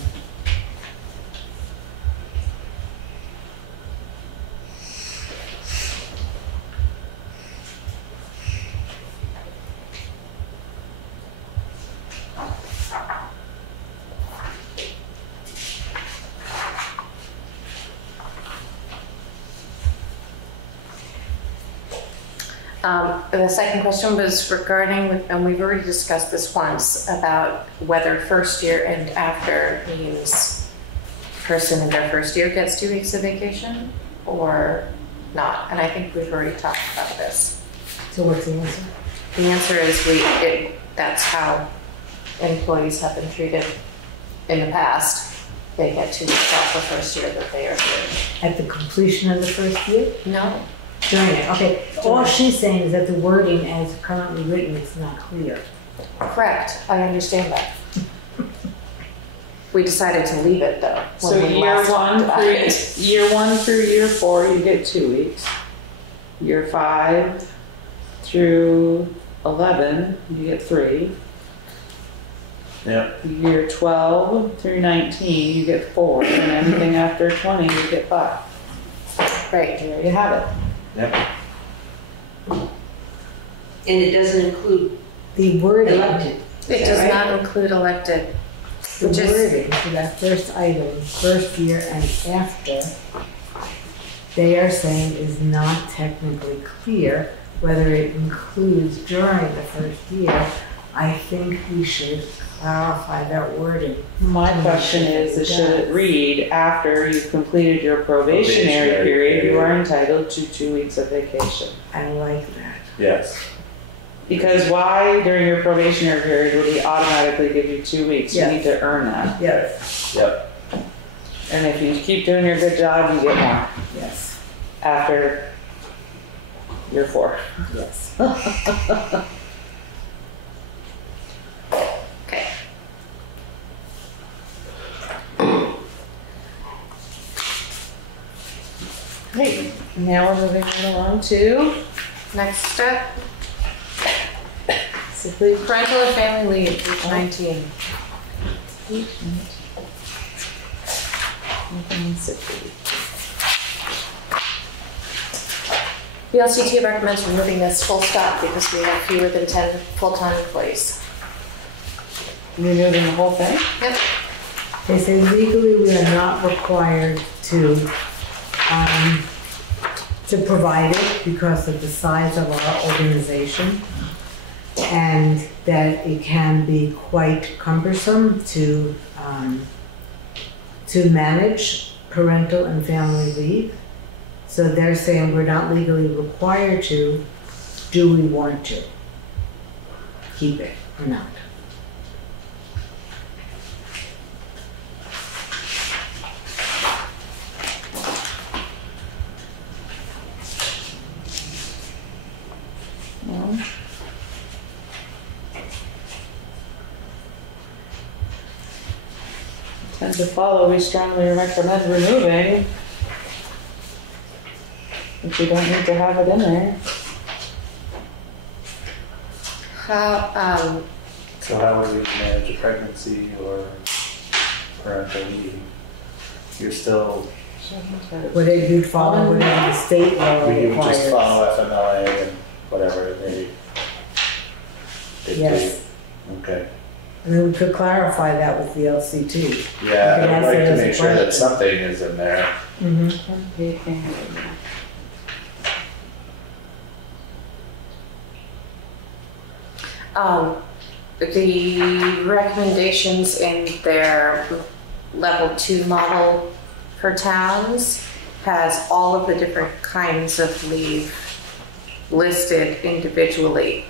The second question was regarding, and we've already discussed this once, about whether first year and after means person in their first year gets 2 weeks of vacation or not. And I think we've already talked about this. So what's the answer? The answer is that's how employees have been treated in the past. They get 2 weeks off the first year that they are here. At the completion of the first year? No, During it, okay. All she's saying is that the wording as currently written is not clear. correct, I understand that. We decided to leave it though. when So we last talked about it. year 1 through year 4, you get 2 weeks. Year 5 through 11, you get 3. Yeah. Year 12 through 19, you get 4, and anything after 20, you get 5. Right. There you have it. Yep. And it doesn't include The wording, elected. It does not include elected. the Which is- wording for that first item, first year and after, they are saying is not technically clear whether it includes during the first year. I think we should clarify that wording. My question is, should it read, after you've completed your probationary Probationary period, you period. are entitled to 2 weeks of vacation? I like that. Yes. Because why during your probationary period would we automatically give you 2 weeks? You Yeah. need to earn that. Yes. Yep. And if you keep doing your good job, you get more Yes. after year 4. Yes. Okay. Great. Now we're moving right along to Next step. Sick leave, parental or family leave, page 19. The LCT recommends removing this full stop because we have fewer than 10 full-time employees. removing the whole thing. Yep. They say legally we are not required to provide it because of the size of our organization, and that it can be quite cumbersome to manage parental and family leave. So they're saying we're not legally required to. Do we want to keep it or not? tend to follow, we strongly recommend removing. If you don't need to have it in there. How, So how would we manage a pregnancy or parental leave? You're still, Whether you follow whatever the state law we would just requires. follow FMLA and whatever they dictate. Yes. Okay. I mean, we could clarify that with the LCT. Yeah, You could I'd ask like it to as a make sure that question. something is in there. Mm-hmm. the recommendations in their level 2 model for towns has all of the different kinds of leave listed individually.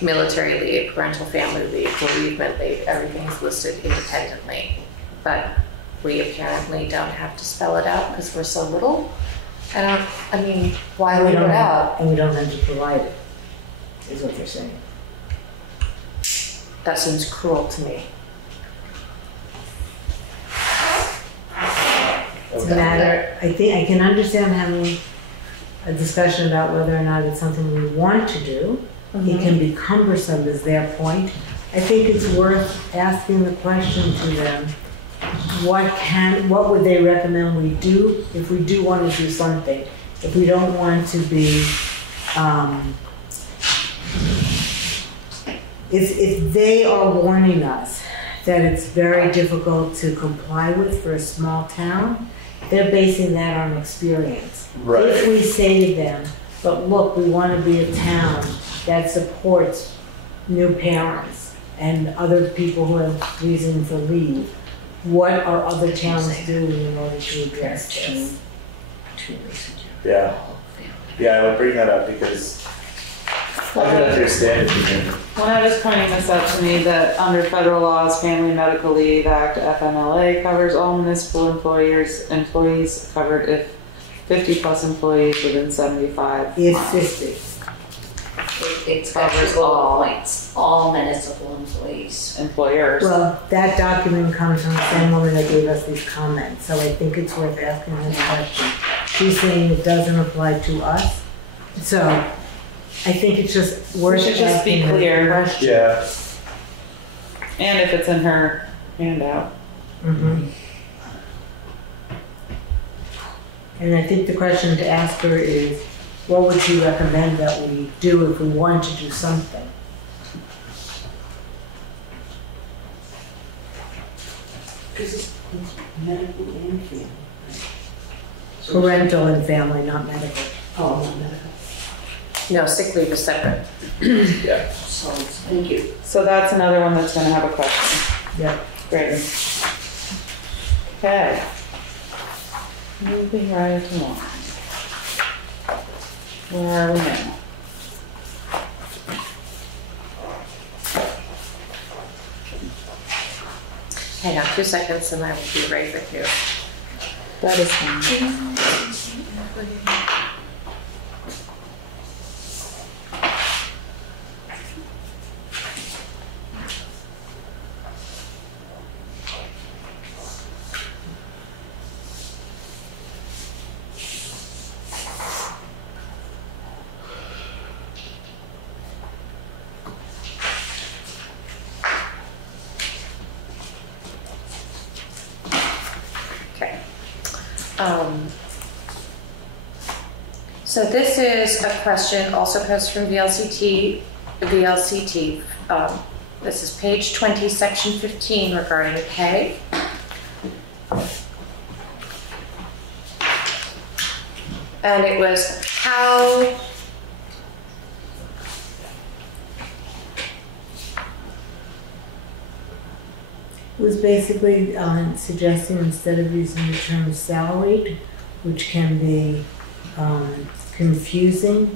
Military leave, parental family leave, bereavement leave, everything's listed independently. But we apparently don't have to spell it out because we're so little. Why leave it out? And we don't have to provide it, is what they're saying. That seems cruel to me. It's a matter, I think, I can understand having a discussion about whether or not it's something we want to do. It can be cumbersome is their point. I think it's worth asking the question to them. What would they recommend we do if we do want to do something? If we don't want to be, if they are warning us that it's very difficult to comply with for a small town, they're basing that on experience. Right. If we say to them, but look, we want to be a town that supports new parents and other people who have reason for leave, what are other towns doing in order to address this? Yeah. Yeah, I would bring that up because I can understand it. When I was pointing this out to me that under federal laws, Family Medical Leave Act, FMLA covers all municipal employees covered if 50 plus employees within 75. It's 50. It covers all points, all municipal employees. Employers. Well, that document comes from the same woman that gave us these comments, so I think it's worth asking this question. She's saying it doesn't apply to us, so I think it's just worth We should just be asking the clear. question. Yeah. And if it's in her handout. Mhm. And I think the question to ask her is, what would you recommend that we do if we want to do something? Because it's medical and family. Parental and family, not medical. Oh, not medical. No, sick leave is separate. Yeah. So, thank you. So that's another one that's gonna have a question. Yep. Great. Okay. Moving right along. Where are we now? Hang on 2 seconds and I will be right with you. That is fine. Okay. So this is a question also posted from VLCT. This is page 20, section 15 regarding pay. And it was how Was basically suggesting instead of using the term salaried, which can be confusing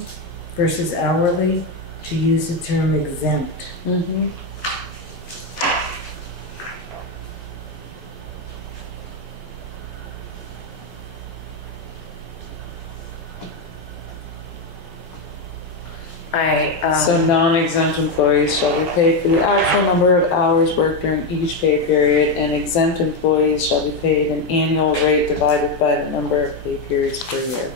versus hourly, to use the term exempt. Mm-hmm. So non-exempt employees shall be paid for the actual number of hours worked during each pay period, and exempt employees shall be paid an annual rate divided by the number of pay periods per year.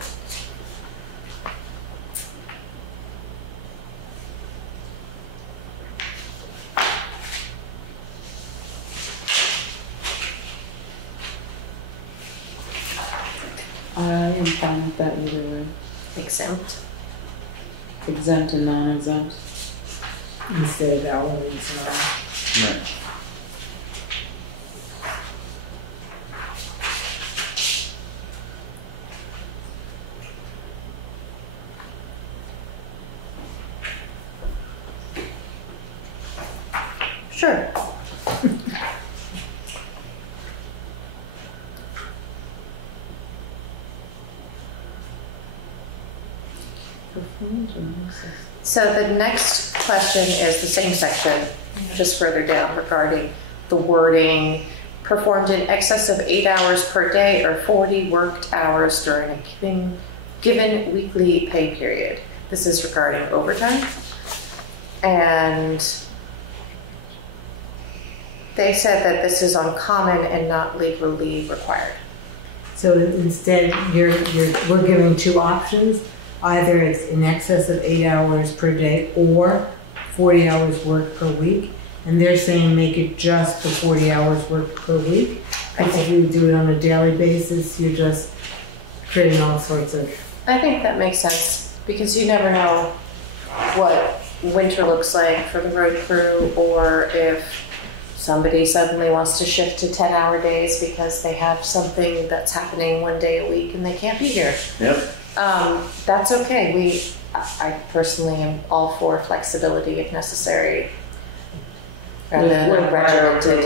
I am fine with that either way. Exempt. Exempt and non-exempt. Instead of hourly and salary. Right. Sure. So the next question is the same section, just further down regarding the wording, performed in excess of 8 hours per day or 40 worked hours during a given weekly pay period. This is regarding overtime. And they said that this is uncommon and not legally required. So instead, we're giving two options. Either it's in excess of 8 hours per day or 40 hours worked per week. And they're saying make it just the 40 hours worked per week. Because if you do it on a daily basis, you're just creating all sorts of... I think that makes sense because you never know what winter looks like for the road crew, or if somebody suddenly wants to shift to 10-hour days because they have something that's happening one day a week and they can't be here. Yep. That's okay. I personally am all for flexibility if necessary. Rather than a regimented,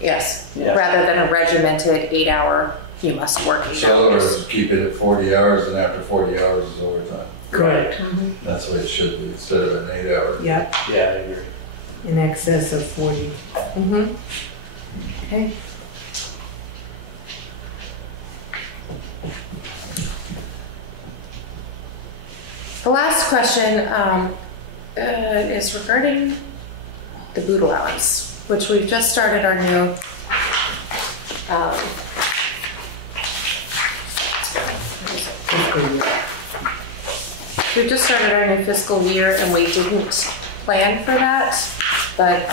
yes, Yeah. rather than a regimented 8-hour, you must work 8 So hours. keep it at 40 hours, and after 40 hours is overtime. Correct. That's the way it should be, instead of an 8 hour. Yep, Yeah, I agree. in excess of 40. Mm-hmm. Okay. The last question is regarding the boot allowance, which we've just started our new we've just started our new fiscal year, and we didn't plan for that, but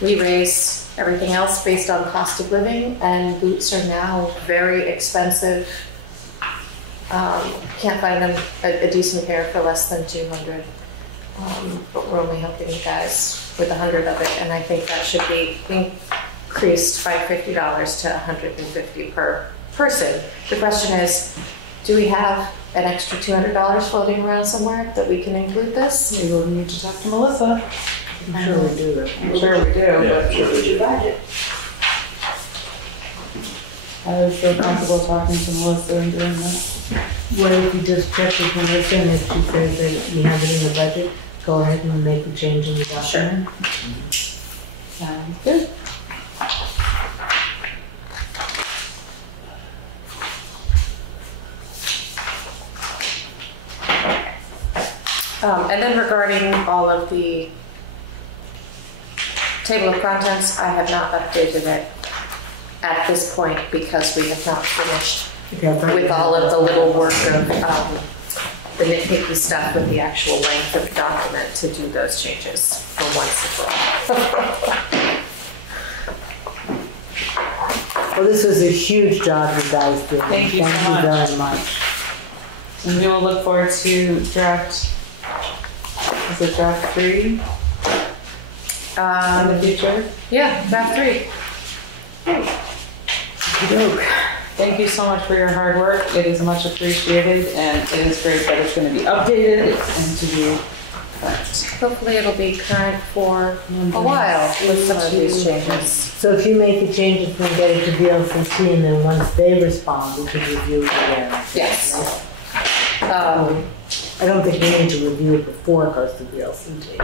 we raise everything else based on cost of living, and boots are now very expensive. Can't find them a decent pair for less than 200. But we're only helping you guys with 100 of it, and I think that should be increased by $50 to $150 per person. The question is, do we have an extra $200 floating around somewhere that we can include this? Maybe we'll need to talk to Melissa. I'm sure we do that. I'm sure we do, but Would you budget? I would feel comfortable talking to Melissa and doing that. What if you just check with Melissa, and if she says that you have it in the budget, go ahead and make the change in the document? Sounds good. And then regarding all of the table of contents, I have not updated it at this point because we have not finished with all of the little work of the nitpicky stuff with the actual length of the document to do those changes for once and for all. Well, this was a huge job you guys did. Thank you so Thank you very much. And we will look forward to draft, is it draft 3 in the future? Yeah, draft 3. Thank you so much for your hard work. It is much appreciated, and it is great that it's going to be updated and to be correct. Hopefully it'll be current for a while with some of these changes. So if you make the changes and get it to VLCT, and then once they respond, we can review it again. Yes. I don't think we need to review it before it goes to VLCT.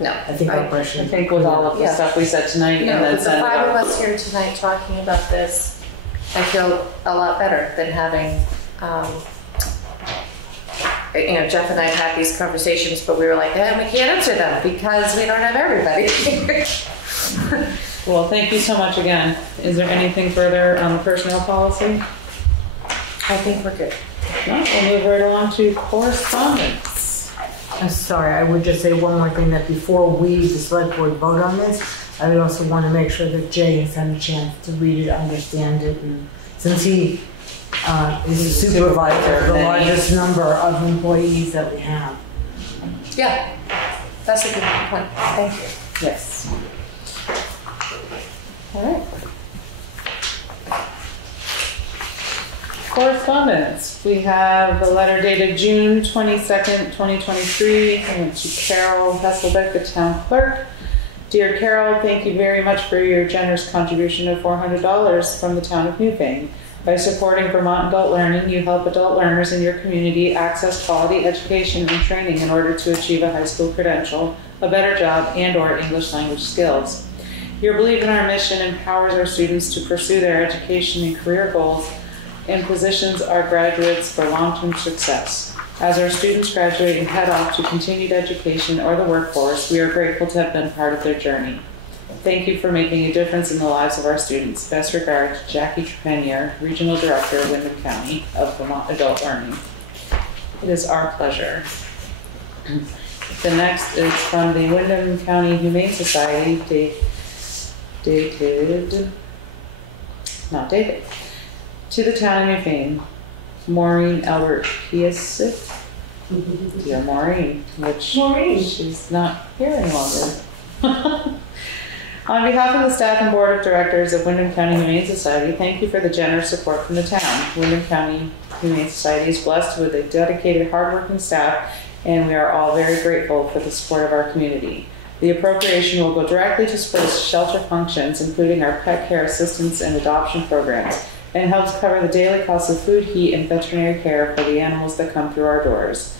No. I think our I question. think with all of the Yeah. stuff we said tonight, and No, then with the send it 5 of out. us here tonight talking about this, I feel a lot better than having Jeff and I have had these conversations, but we were like, we can't answer them because we don't have everybody. Well, thank you so much again. Is there anything further on the personnel policy? I think we're good. No, we'll move right along to correspondence. I'm sorry, I would just say one more thing, that before we, the select board, vote on this, I would also want to make sure that Jay has had a chance to read it, understand it, and since he is a supervisor of the largest number of employees that we have. Yeah, that's a good point. Thank you. Yes. All right. Correspondence. We have a letter dated June 22nd, 2023, from to Carol Hesselbeck, the town clerk. Dear Carol, thank you very much for your generous contribution of $400 from the town of Newfane. By supporting Vermont Adult Learning, you help adult learners in your community access quality education and training in order to achieve a high school credential, a better job, and/or English language skills. Your belief in our mission empowers our students to pursue their education and career goals and positions our graduates for long-term success. As our students graduate and head off to continued education or the workforce, we are grateful to have been part of their journey. Thank you for making a difference in the lives of our students. Best regards, Jackie Trepanier, Regional Director, Windham County of Vermont Adult Learning. It is our pleasure. The next is from the Windham County Humane Society, dated, to the town of Newfane, Maureen Albert Piasic. Dear Maureen, she's not here any longer. On behalf of the staff and board of directors of Windham County Humane Society, thank you for the generous support from the town. Windham County Humane Society is blessed with a dedicated, hardworking staff, and we are all very grateful for the support of our community. The appropriation will go directly to support shelter functions, including our pet care assistance and adoption programs, and helps cover the daily costs of food, heat, and veterinary care for the animals that come through our doors.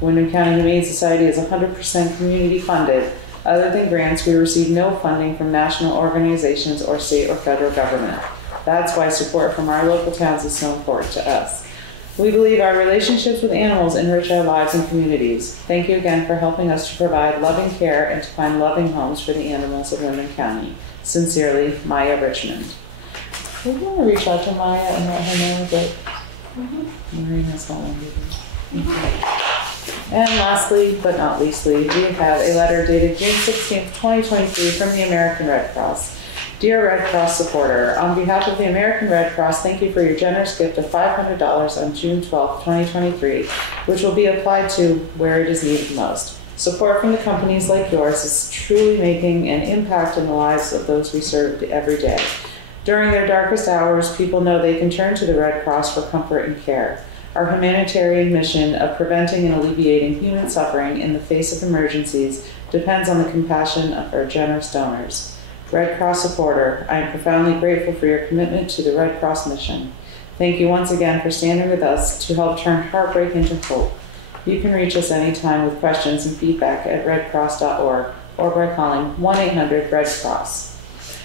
Windham County Humane Society is 100% community funded. Other than grants, we receive no funding from national organizations or state or federal government. That's why support from our local towns is so important to us. We believe our relationships with animals enrich our lives and communities. Thank you again for helping us to provide loving care and to find loving homes for the animals of Windham County. Sincerely, Maya Richmond. We want to reach out to Maya and let her know that Marina's home. And lastly, but not leastly, we have a letter dated June 16th, 2023 from the American Red Cross. Dear Red Cross supporter, on behalf of the American Red Cross, thank you for your generous gift of $500 on June 12th, 2023, which will be applied to where it is needed most. Support from the companies like yours is truly making an impact in the lives of those we serve every day. During their darkest hours, people know they can turn to the Red Cross for comfort and care. Our humanitarian mission of preventing and alleviating human suffering in the face of emergencies depends on the compassion of our generous donors. Red Cross supporter, I am profoundly grateful for your commitment to the Red Cross mission. Thank you once again for standing with us to help turn heartbreak into hope. You can reach us anytime with questions and feedback at redcross.org or by calling 1-800-RED-CROSS.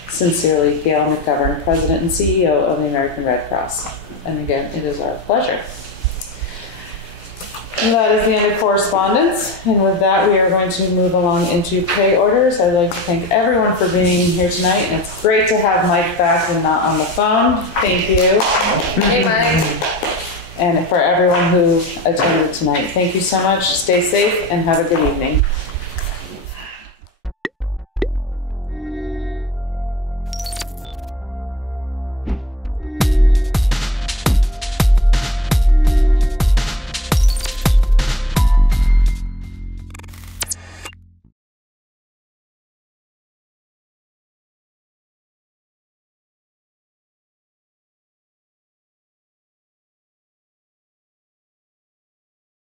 Sincerely, Gail McGovern, President and CEO of the American Red Cross. And again, it is our pleasure. And that is the end of correspondence. And with that, we are going to move along into pay orders. I'd like to thank everyone for being here tonight. And it's great to have Mike back and not on the phone. Thank you. Hey, Mike. And for everyone who attended tonight, thank you so much. Stay safe and have a good evening.